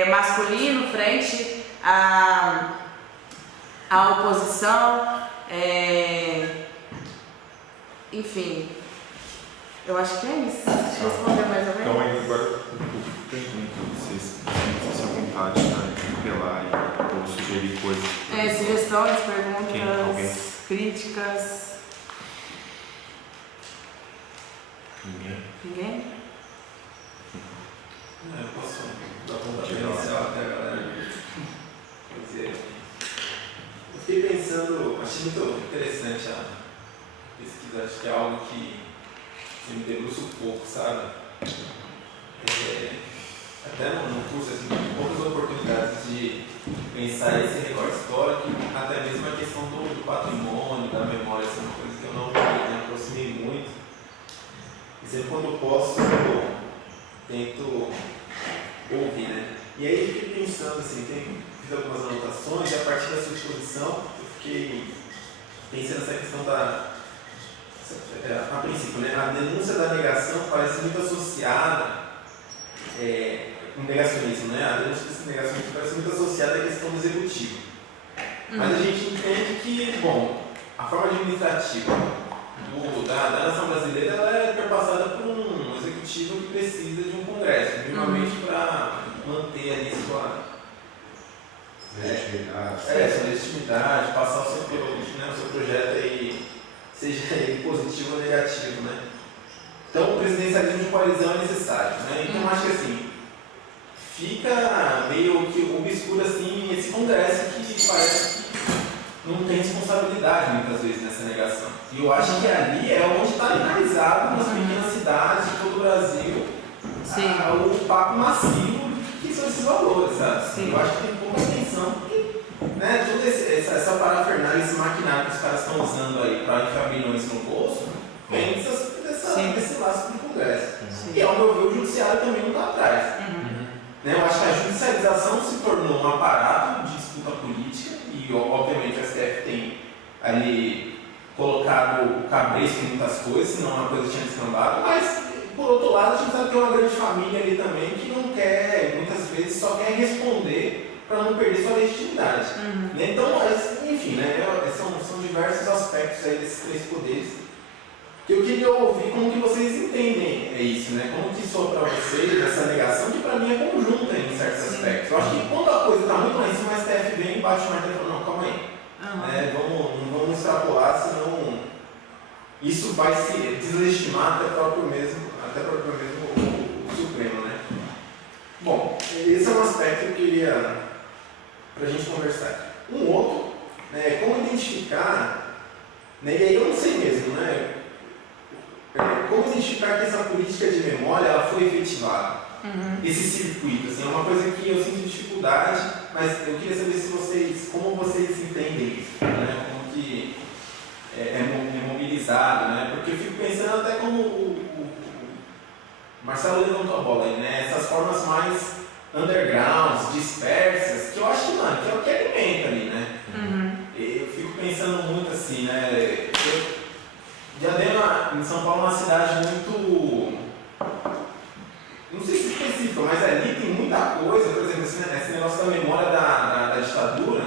masculino frente à oposição, enfim. Eu acho que é isso. Deixa eu responder mais ou menos. Então, aí agora eu pergunto, vocês sentem-se à vontade de apelar ou sugerir coisas. Sugestões, perguntas, críticas. Ninguém? Eu posso dar pontapé inicial até a galera. Quer dizer, eu fiquei pensando, achei muito interessante a pesquisa, acho que é algo que me debruça um pouco, sabe? Até no curso, assim, poucas oportunidades de pensar esse recorte histórico, até mesmo a questão do patrimônio, da memória, são coisas que eu não me aproximei muito. E sempre quando eu posso, eu tento ouvir, né? E aí eu fiquei pensando, assim, fiz algumas anotações e a partir da sua exposição eu fiquei pensando nessa questão a princípio, né, a denúncia da negação parece muito associada, com o negacionismo, né? A denúncia desse negacionismo parece muito associada à questão do executivo. Mas a gente entende que, bom, a forma administrativa da nação brasileira ela é perpassada por um executivo que precisa de um congresso, minimamente para manter ali sua legitimidade, passar o seu projeto aí, seja ele positivo ou negativo, né? Então o presidencialismo de coalizão é necessário, né? Então acho que assim, fica meio que obscuro assim esse congresso que parece que não tem responsabilidade muitas vezes nessa negação. E eu acho que ali é onde está enraizado nas pequenas cidades de todo o Brasil o papo massivo que são esses valores, sabe? Eu acho que tem pouca atenção, porque né, toda essa parafernália, esse maquinário que os caras estão usando aí para enfiar bilhões no bolso, vem desse laço do Congresso. E ao meu ver, o Judiciário também não está atrás. Né, eu acho que a judicialização se tornou um aparato de disputa política e, obviamente, o STF tem ali colocado o cabresto em muitas coisas, senão uma coisa tinha descambado, mas, por outro lado, a gente sabe que é uma grande família ali também que não quer, muitas vezes, só quer responder para não perder sua legitimidade. Né? Então, enfim, né, são diversos aspectos aí desses três poderes que eu queria ouvir como que vocês entendem isso, né? Como que soa para vocês essa negação que para mim é conjunta em certos aspectos. Eu acho que quando a coisa está muito lá em cima, o STF vem e bate o martelo e fala, não, calma aí. Né? Não vamos extrapolar, senão isso vai se deslegitimar até próprio mesmo o Supremo, né? Bom, esse é um aspecto que eu queria para a gente conversar. Um outro, né, como identificar, né, e aí eu não sei mesmo, né? Como identificar que essa política de memória ela foi efetivada? Esse circuito, assim, é uma coisa que eu sinto dificuldade, mas eu queria saber como vocês entendem isso, né? Como que é mobilizado, né? Porque eu fico pensando até como o Marcelo levantou a bola aí, né? Essas formas mais undergrounds, dispersas, que eu acho que, mano, que é o que alimenta ali, né? Eu fico pensando muito assim, né? Diadema, em São Paulo, é uma cidade muito, não sei se específica, mas ali tem muita coisa, por exemplo, esse negócio da memória da ditadura,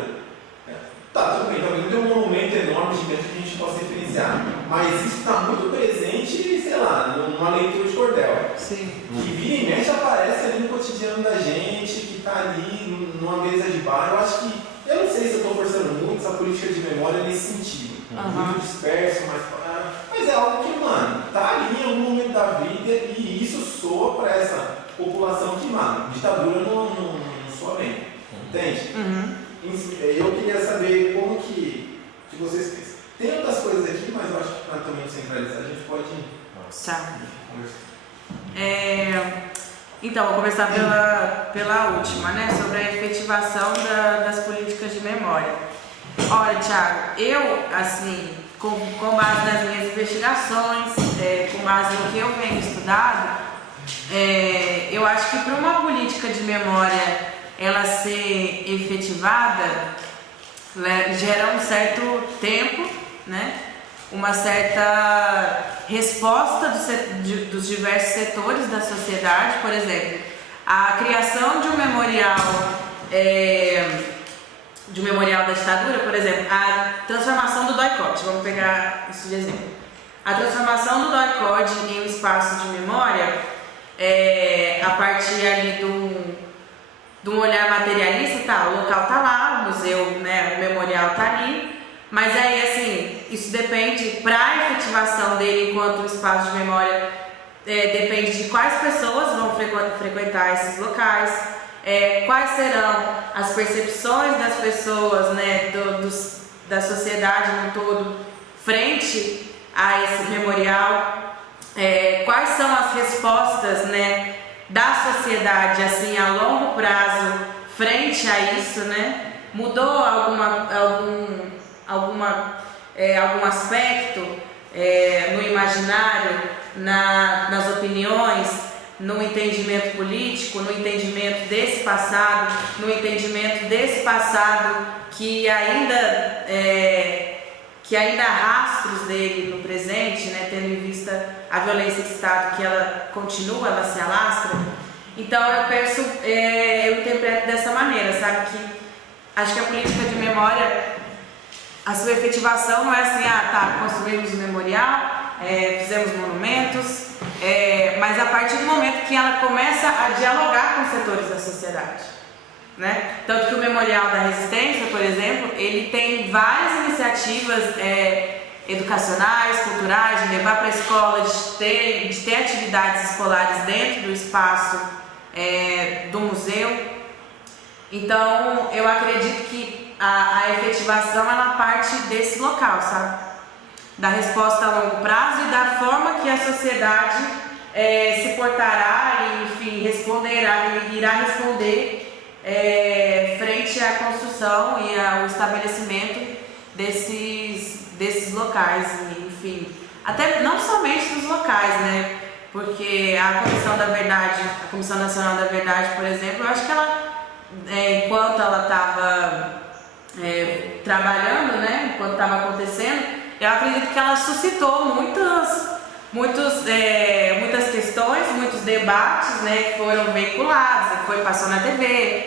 tá, tudo bem, talvez não tenha um monumento enorme, gigante que a gente possa referenciar, mas isso está muito presente, sei lá, numa leitura de cordel. Sim. Que vira e mexe aparece ali no cotidiano da gente, que está ali numa mesa de bar. Eu acho que, eu não sei se eu estou forçando muito essa política de memória nesse sentido. Muito disperso, mas é algo que, mano, tá ali em algum momento da vida e isso soa para essa população que, mano, ditadura não soa bem. Entende? Eu queria saber como que vocês pensam. Tem outras coisas aqui, mas eu acho que para também centralizar a gente pode conversar. Então, vou começar pela última, né? Sobre a efetivação das políticas de memória. Olha, Thiago, eu, assim, com base nas minhas investigações, com base no que eu venho estudado, eu acho que para uma política de memória ela ser efetivada, gera um certo tempo, né? Uma certa resposta dos diversos setores da sociedade. Por exemplo, a criação de um memorial da ditadura, por exemplo, a transformação do DOI-CODE, vamos pegar isso de exemplo. A transformação do DOI-CODE em um espaço de memória, a partir ali de um olhar materialista, tá, o local tá lá, o museu, né, o memorial tá ali, mas aí, assim, isso depende, para a efetivação dele enquanto um espaço de memória, depende de quais pessoas vão frequentar esses locais, quais serão as percepções das pessoas, né, da sociedade no todo, frente a esse memorial, quais são as respostas, né, da sociedade, assim, a longo prazo, frente a isso, né? Mudou algum aspecto no imaginário, nas opiniões, no entendimento político, no entendimento desse passado, que ainda há rastros dele no presente, né, tendo em vista a violência de Estado, que ela continua, ela se alastra. Então eu interpreto dessa maneira, sabe, que acho que a política de memória, a sua efetivação não é assim, construímos um memorial, fizemos monumentos, mas a partir do momento que ela começa a dialogar com os setores da sociedade, né? Tanto que o Memorial da Resistência, por exemplo, ele tem várias iniciativas educacionais, culturais, de levar para a escola, de ter atividades escolares dentro do espaço do museu. Então, eu acredito que a efetivação ela parte desse local, sabe? Da resposta a longo prazo e da forma que a sociedade se portará e, enfim, irá responder frente permite a construção e o estabelecimento desses locais, enfim. Até não somente dos locais, né? Porque a Comissão da Verdade, a Comissão Nacional da Verdade, por exemplo, eu acho que ela, enquanto ela estava trabalhando, né? Enquanto estava acontecendo, eu acredito que ela suscitou muitas questões, muitos debates, né, que foram veiculados, passou na TV,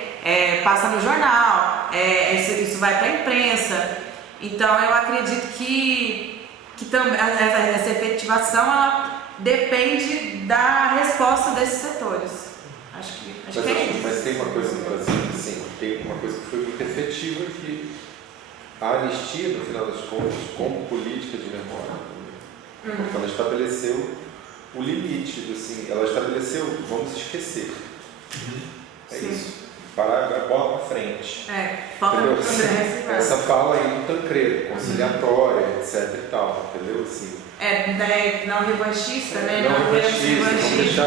passa no jornal, isso vai para a imprensa. Então eu acredito que também essa efetivação ela depende da resposta desses setores. Acho que é isso. Mas tem uma coisa no Brasil, assim, tem uma coisa que foi muito efetiva, que a anistia, no final das contas, como política de memória, porque ela estabeleceu o limite, assim, ela estabeleceu, vamos esquecer. É Sim. isso. Parar a bola para frente. Falta no Congresso. Essa fala aí do Tancredo, conciliatória, etc e tal, entendeu? Assim, Não revanchista, né? não revanchista,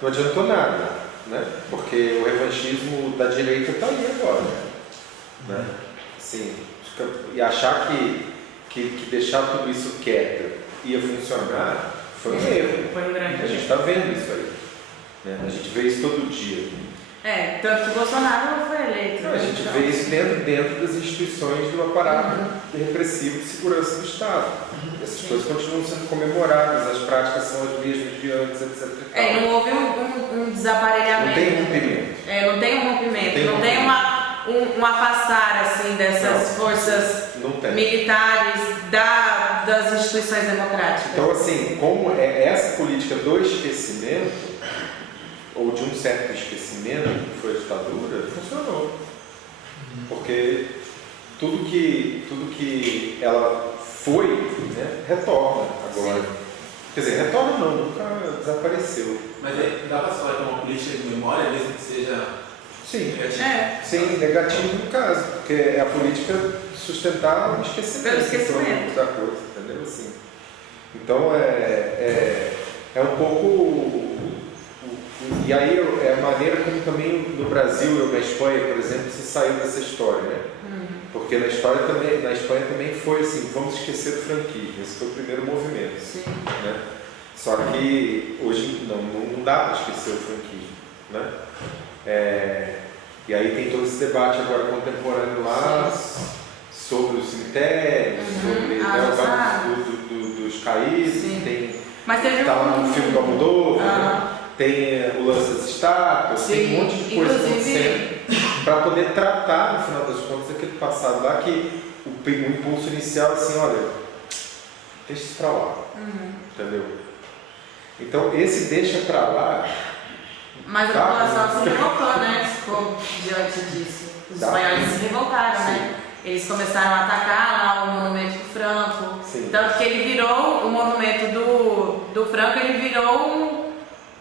não adiantou nada, né? Porque o revanchismo da direita está aí agora, né? Assim, e achar que deixar tudo isso quieto ia funcionar foi um erro. Foi um grande A gente está vendo isso aí, né? A gente vê isso todo dia. Tanto que o Bolsonaro não foi eleito. A gente vê isso dentro das instituições do aparato repressivo de segurança do Estado. Essas coisas continuam sendo comemoradas, as práticas são as mesmas de antes, etc. Não houve um desaparelhamento. Não tem rompimento. Não tem um rompimento, não tem um afastar assim, dessas forças militares das instituições democráticas. Então, assim, como essa política do esquecimento, ou de um certo esquecimento, que foi a ditadura, funcionou. Porque tudo que ela foi, né, retorna agora. Sim. Quer dizer, retorna não, nunca desapareceu. Mas dá para falar que é uma política de memória, mesmo que seja negativa? Sim, negativo no caso, porque é a política sustentar o esquecimento. Pelo esquecimento. Da coisa, entendeu? Assim. Então, é um pouco... E aí é a maneira como também no Brasil ou na Espanha, por exemplo, se saiu dessa história, né? Porque na Espanha também foi assim, vamos esquecer do franquismo, esse foi o primeiro movimento. Sim. Né? Só que hoje não dá para esquecer o franquismo, né? E aí tem todo esse debate agora contemporâneo lá sobre os cemitérios, sobre o bairro dos caídos, Mas teve tá lá no filme do Almodóvar, né? Tem o lance das estátuas, tem um monte de coisa acontecendo para poder tratar, no final das contas, daquele passado lá que o impulso inicial é assim, olha, deixa isso para lá, entendeu? Então, esse deixa para lá... Mas a população se revoltou, né? Ficou diante disso. Os espanhóis se revoltaram, né? Eles começaram a atacar lá o monumento do Franco. Sim. Tanto que ele virou, o monumento do Franco, ele virou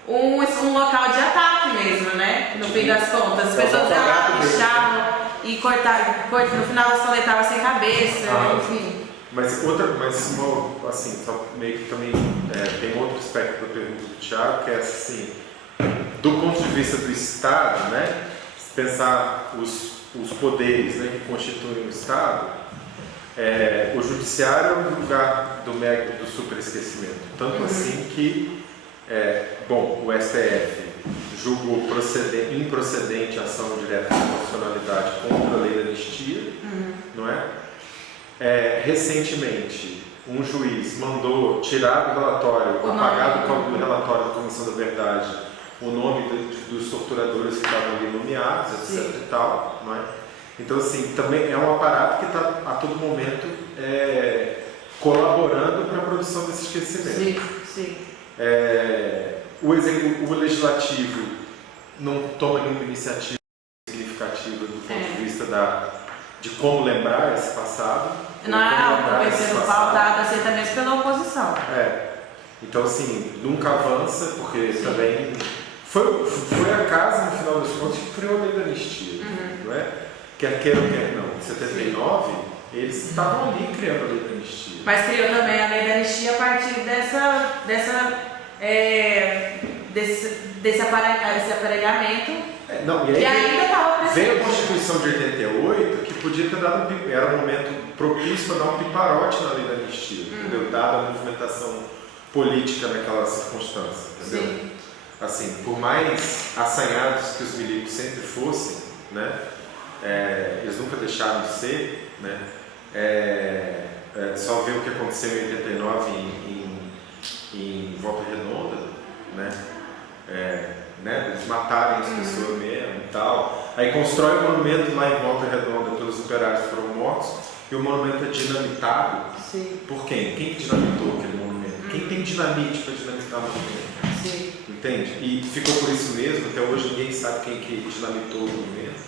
um local de ataque mesmo, né? No fim das contas. As pessoas iam lá, pichavam e cortavam, no final das contas estava sem cabeça, enfim. Mas assim, só meio que também tem outro aspecto da pergunta do Thiago, que é assim, do ponto de vista do Estado, né? Se pensar os poderes, né, que constituem o Estado, o judiciário é um lugar do superesquecimento. Tanto assim que o STF julgou improcedente a ação direta de constitucionalidade contra a lei da anistia, não é? Recentemente, um juiz mandou tirar do relatório, apagar do relatório da Comissão da Verdade, o nome dos torturadores que estavam ali nomeados, etc. e tal, não é? Então, assim, também é um aparato que está a todo momento colaborando para a produção desse esquecimento. Sim. O legislativo não toma nenhuma iniciativa significativa do ponto de vista de como lembrar esse passado. Não é algo que vai sendo pautado assim também pela oposição. Então, assim, nunca avança, porque também foi a casa, no final das contas, que criou a lei da anistia, não é? Quer queira ou quer não. Em 79, eles estavam ali criando a lei da anistia. Mas criou também a lei da anistia a partir desse aparelhamento Não, e que aí ainda estava veio a presente. Constituição de 88, que podia ter dado era um momento propício para dar um piparote na lei da anistia, entendeu? Dada a movimentação política naquela circunstância, entendeu? Sim. Assim, por mais assanhados que os milicos sempre fossem, né? Eles nunca deixaram de ser, né? Só ver o que aconteceu em 89 em Volta Redonda, né? Eles matarem as pessoas mesmo e tal. Aí constrói um monumento lá em Volta Redonda, todos os operários foram mortos, e o monumento é dinamitado. Sim. Por quem? Quem que dinamitou aquele monumento? Quem tem dinamite para dinamitar o monumento? Sim. Entende? E ficou por isso mesmo, até hoje ninguém sabe quem que dinamitou o monumento.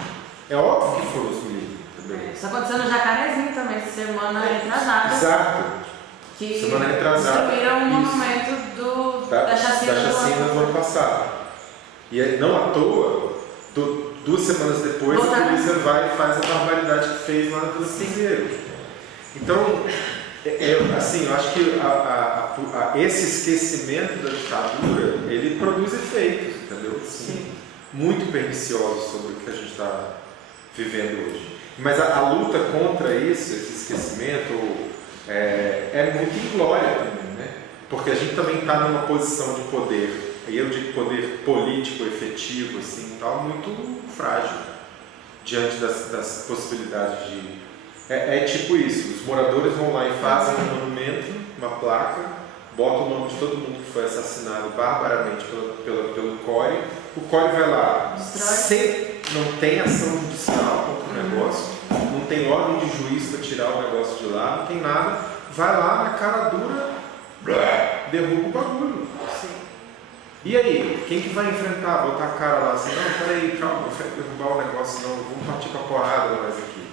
É óbvio que foram os milicos, entendeu? Isso aconteceu no Jacarezinho também, semana retrasada. Exato. Que Semana retrasada. destruíram o Isso. monumento Da da chacina do ano passado. E aí, não à toa, 2 semanas depois, a polícia vai e faz a barbaridade que fez lá na Vila Cruzeiro. Então, assim, eu acho que esse esquecimento da ditadura, ele produz efeitos, entendeu? Assim, muito perniciosos sobre o que a gente está vivendo hoje. Mas a luta contra isso, esse esquecimento, é muito inglória também, né? Porque a gente também está numa posição de poder, e eu digo poder político, efetivo, assim, tal, muito frágil diante das possibilidades de... tipo isso, os moradores vão lá e fazem um monumento, uma placa, botam o nome de todo mundo que foi assassinado barbaramente pelo CORE, o CORE vai lá, não tem ação judicial contra o negócio, não tem ordem de juiz para tirar o negócio de lá, não tem nada, vai lá na cara dura, derruba o bagulho. Sim. E aí, quem que vai enfrentar, botar a cara lá assim, não, peraí, calma, não vai derrubar o negócio não, vamos partir pra porrada nós aqui.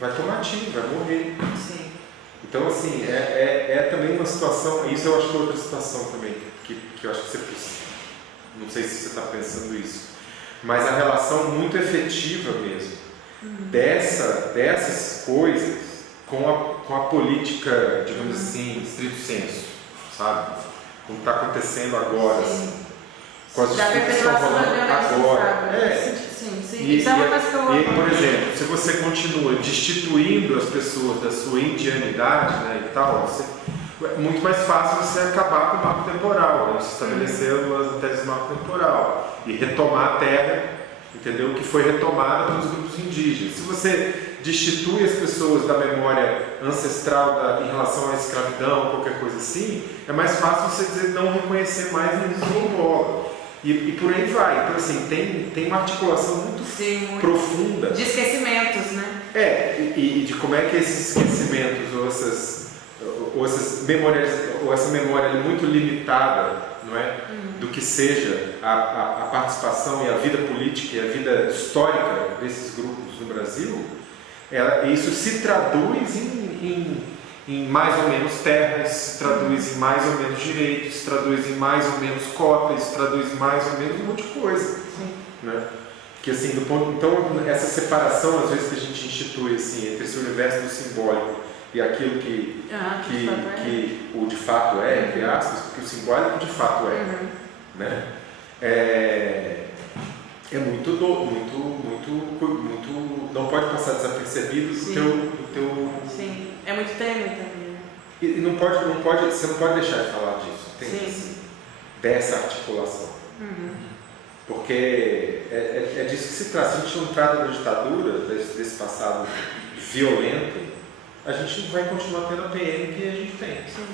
Vai tomar tiro, vai morrer. Sim. Então assim, é também uma situação, isso eu acho que é outra situação também, que eu acho que você, não sei se você está pensando isso, mas a relação muito efetiva mesmo, dessas coisas com a política, digamos assim, estrito senso, sabe? Como está acontecendo agora, assim, com as disputas que estão rolando agora. Sim. Isso é uma coisa que eu E, por exemplo, se você continua destituindo as pessoas da sua indianidade, né, e tal, é muito mais fácil você acabar com o marco temporal, né, você estabelecer as teses do marco temporal e retomar a terra, entendeu? Que foi retomada pelos grupos indígenas. Se você destitui as pessoas da memória ancestral em relação à escravidão, qualquer coisa assim, é mais fácil você dizer não reconhecer mais nenhum quilombola. E por aí vai. Então, assim, tem uma articulação muito profunda. De esquecimentos, né? E de como é que esses esquecimentos, ou essa memória muito limitada, não é? Do que seja a participação e a vida política e a vida histórica desses grupos no Brasil, isso se traduz em mais ou menos terras, se traduz em mais ou menos direitos, se traduz em mais ou menos cotas, se traduz em mais ou menos um monte de coisa. Né? Que, assim, então, essa separação, às vezes, que a gente institui assim, entre esse universo do simbólico e aquilo que o de fato é, entre aspas, porque o simbólico de fato né? É muito não pode passar desapercebido do teu... Sim, é muito tênue também. Né? E você não pode deixar de falar disso, entende? Sim. Dessa articulação. Porque é disso que se trata. Se a gente não trata da ditadura, desse passado violento, a gente vai continuar tendo a PM que a gente tem. Sim.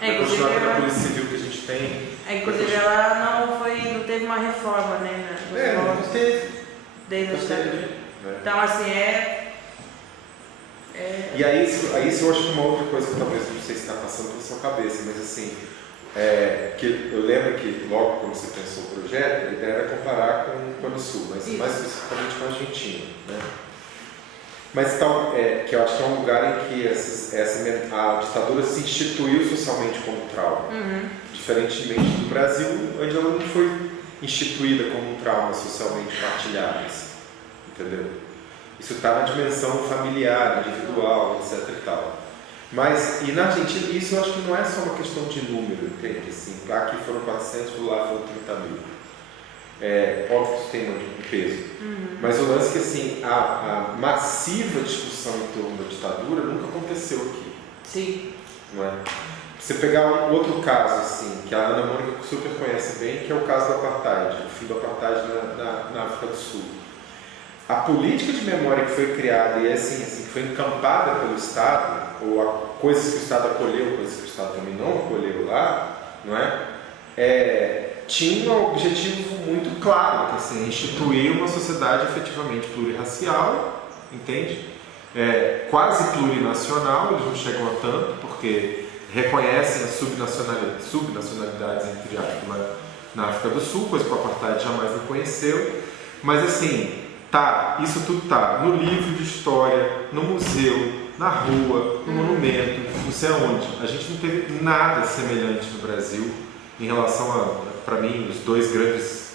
Vai continuar tendo a Polícia Civil que a gente tem. Inclusive ela não teve uma reforma, né? Não teve. Desde a ditadura. Então, assim, E aí eu acho que uma outra coisa que talvez não sei se está passando pela sua cabeça, mas assim, que eu lembro que logo quando você pensou o projeto, a ideia era comparar com o Cone Sul, mas mais especificamente com a Argentina, né? Mas que eu acho que é um lugar em que a ditadura se instituiu socialmente como trauma, diferentemente do Brasil, onde ela não foi instituída como um trauma socialmente partilhado, assim, entendeu? Isso está na dimensão familiar, individual, etc. e tal. Mas, e na Argentina, isso eu acho que não é só uma questão de número, entende? Assim, aqui foram 400, lá foram 30 mil. óbvio que isso tem um peso. Mas o lance é que assim, a massiva discussão em torno da ditadura nunca aconteceu aqui. Sim. Não é? Você pegar um outro caso, assim, que a Ana Mônica super conhece bem, que é o caso do apartheid, o fim do apartheid na África do Sul. A política de memória que foi criada e assim, que foi encampada pelo Estado, ou coisas que o Estado acolheu, coisas que o Estado também não acolheu lá, não é? Tinha um objetivo muito claro, que assim, instituir uma sociedade efetivamente plurirracial, entende? Quase plurinacional, eles não chegam a tanto, porque reconhecem as subnacionalidades, entre aspas, na África do Sul, coisa que o apartheid jamais reconheceu. Mas assim, isso tudo está no livro de história, no museu, na rua, no monumento, não sei aonde. A gente não teve nada semelhante no Brasil em relação para mim, os dois grandes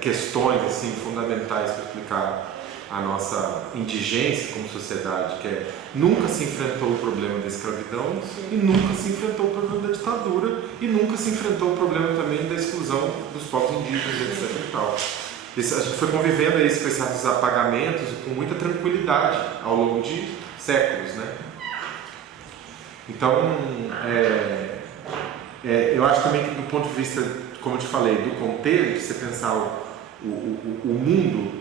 questões assim, fundamentais para explicar a nossa indigência como sociedade, que nunca se enfrentou o problema da escravidão e nunca se enfrentou o problema da ditadura e nunca se enfrentou o problema também da exclusão dos povos indígenas, etc. e tal. A gente foi convivendo aí com esses apagamentos com muita tranquilidade ao longo de séculos, né? Então, eu acho também que do ponto de vista, como eu te falei, do contexto, de você pensar o mundo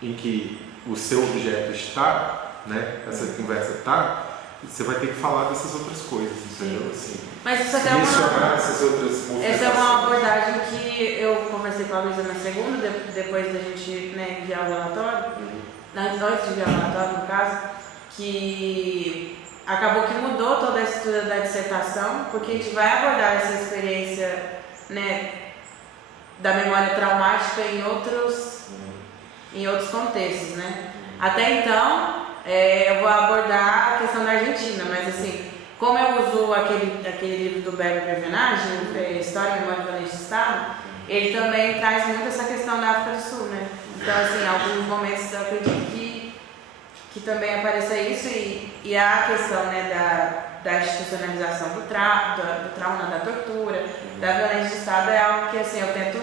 em que o seu objeto está, né? Essa conversa está, você vai ter que falar dessas outras coisas, entendeu? Assim, mas isso até mencionar essas outras movimentações. Essa é uma abordagem que eu conversei com a Luísa na segunda, depois da gente enviar o relatório, antes de enviar o relatório, no caso, que acabou que mudou toda a estrutura da dissertação, porque a gente vai abordar essa experiência, né, da memória traumática em outros contextos, né? Até então, eu vou abordar a questão da Argentina, mas assim, como eu uso aquele livro do Berber Bevenage, História, Memória e Violência de Estado, ele também traz muito essa questão da África do Sul, né? Então, assim, em alguns momentos eu acredito que também apareça isso e a questão, né, da institucionalização do trauma, da tortura, da violência de Estado é algo que, assim, eu tento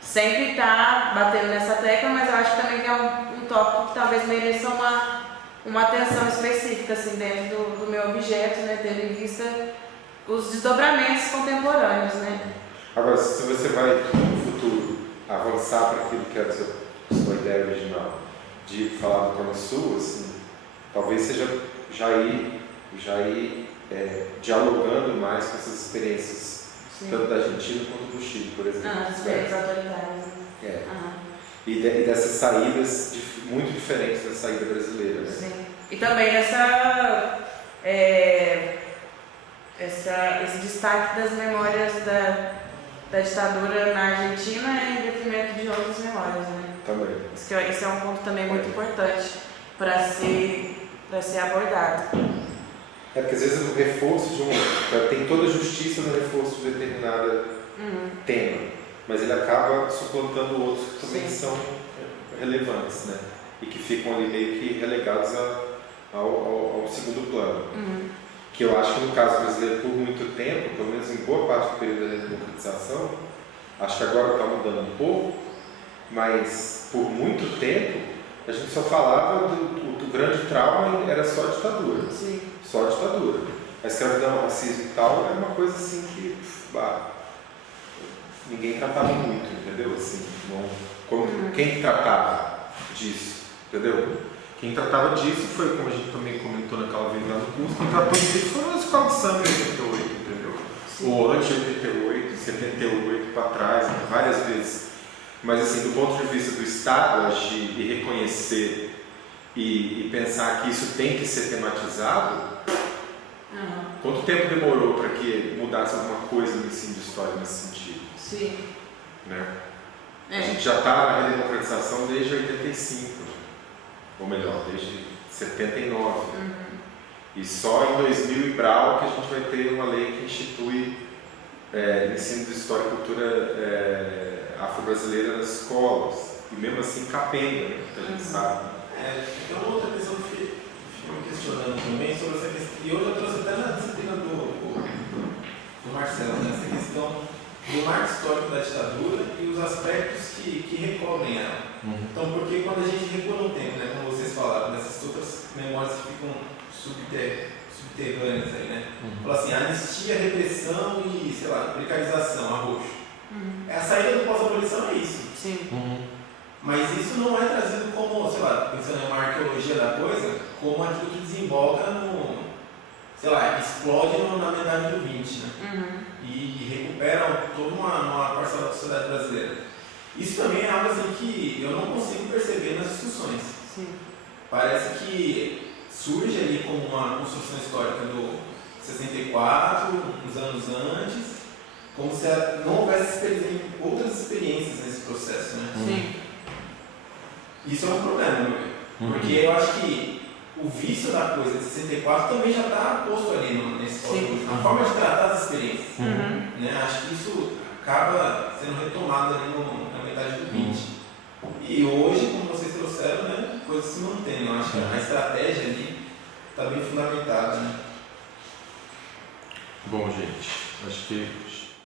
sempre estar batendo nessa tecla, mas eu acho também que é um tópico que talvez mereça uma atenção específica, assim, dentro do meu objeto, né, tendo em vista os desdobramentos contemporâneos, né. Agora, se você vai, no futuro, avançar para aquilo que é a sua ideia original, de falar do Cone Sul, assim, talvez seja já ir dialogando mais com essas experiências, sim, tanto da Argentina quanto do Chile, por exemplo. As experiências autoritárias. E dessas saídas muito diferentes da saída brasileira, né? Sim. E também esse destaque das memórias da ditadura na Argentina em detrimento de outras memórias, né? Também. Esse é um ponto também muito importante para ser abordado. Porque às vezes o reforço tem toda a justiça no reforço de determinado tema, mas ele acaba suplantando outros que também, sim, são relevantes, né? E que ficam ali meio que relegados ao segundo plano. Que eu acho que no caso brasileiro, por muito tempo, pelo menos em boa parte do período da democratização, acho que agora está mudando um pouco, mas por muito tempo a gente só falava do grande trauma, era só a ditadura. Sim. Só a ditadura. A escravidão, o racismo e tal é uma coisa assim que ninguém tratava muito, entendeu? Assim, quem tratava disso, entendeu? Quem tratava disso foi, como a gente também comentou naquela vez lá no curso, quem tratou disso foram as escolas de samba em 88, entendeu? Sim. Ou antes de 88, 78 para trás, né? Várias vezes. Mas assim, do ponto de vista do Estado agir e reconhecer e pensar que isso tem que ser tematizado, quanto tempo demorou para que mudasse alguma coisa no ensino de história nesse sentido? Sim. Né? A gente já está na redemocratização desde 85, ou melhor, desde 79. E só em 2000 e brau que a gente vai ter uma lei que institui ensino de história e cultura afro-brasileira nas escolas. E mesmo assim capenga, né? Que a gente sabe. Tem uma outra questão que fica me questionando também sobre essa questão. E hoje eu trouxe até na disciplina do Marcelo, né? Essa questão do marco histórico da ditadura e os aspectos que recobrem ela. Então, porque quando a gente recua no tempo, né, como vocês falaram, dessas outras memórias que ficam subterrâneas aí, né? Fala assim, anistia, repressão e, sei lá, precarização, arroxo. A saída do pós-abolição é isso. Sim. Mas isso não é trazido como, sei lá, pensando em uma arqueologia da coisa, como aquilo que desemboca no, sei lá, explode na metade do 20, né? E recupera toda uma parcela da sociedade brasileira. Isso também é algo assim que eu não consigo perceber nas discussões. Sim. Parece que surge ali como uma construção histórica do 64, uns anos antes, como se não houvesse outras experiências nesse processo, né? Sim. Isso é um problema, meu ver. Porque eu acho que o vício da coisa de 64 também já está posto ali nesse pós-abolição. A forma de tratar as experiências. Né? Acho que isso acaba sendo retomado ali na metade do 20. E hoje, como vocês trouxeram, né, a coisa se mantém. Eu acho que a estratégia ali está bem fundamentada. Né? Bom, gente, acho que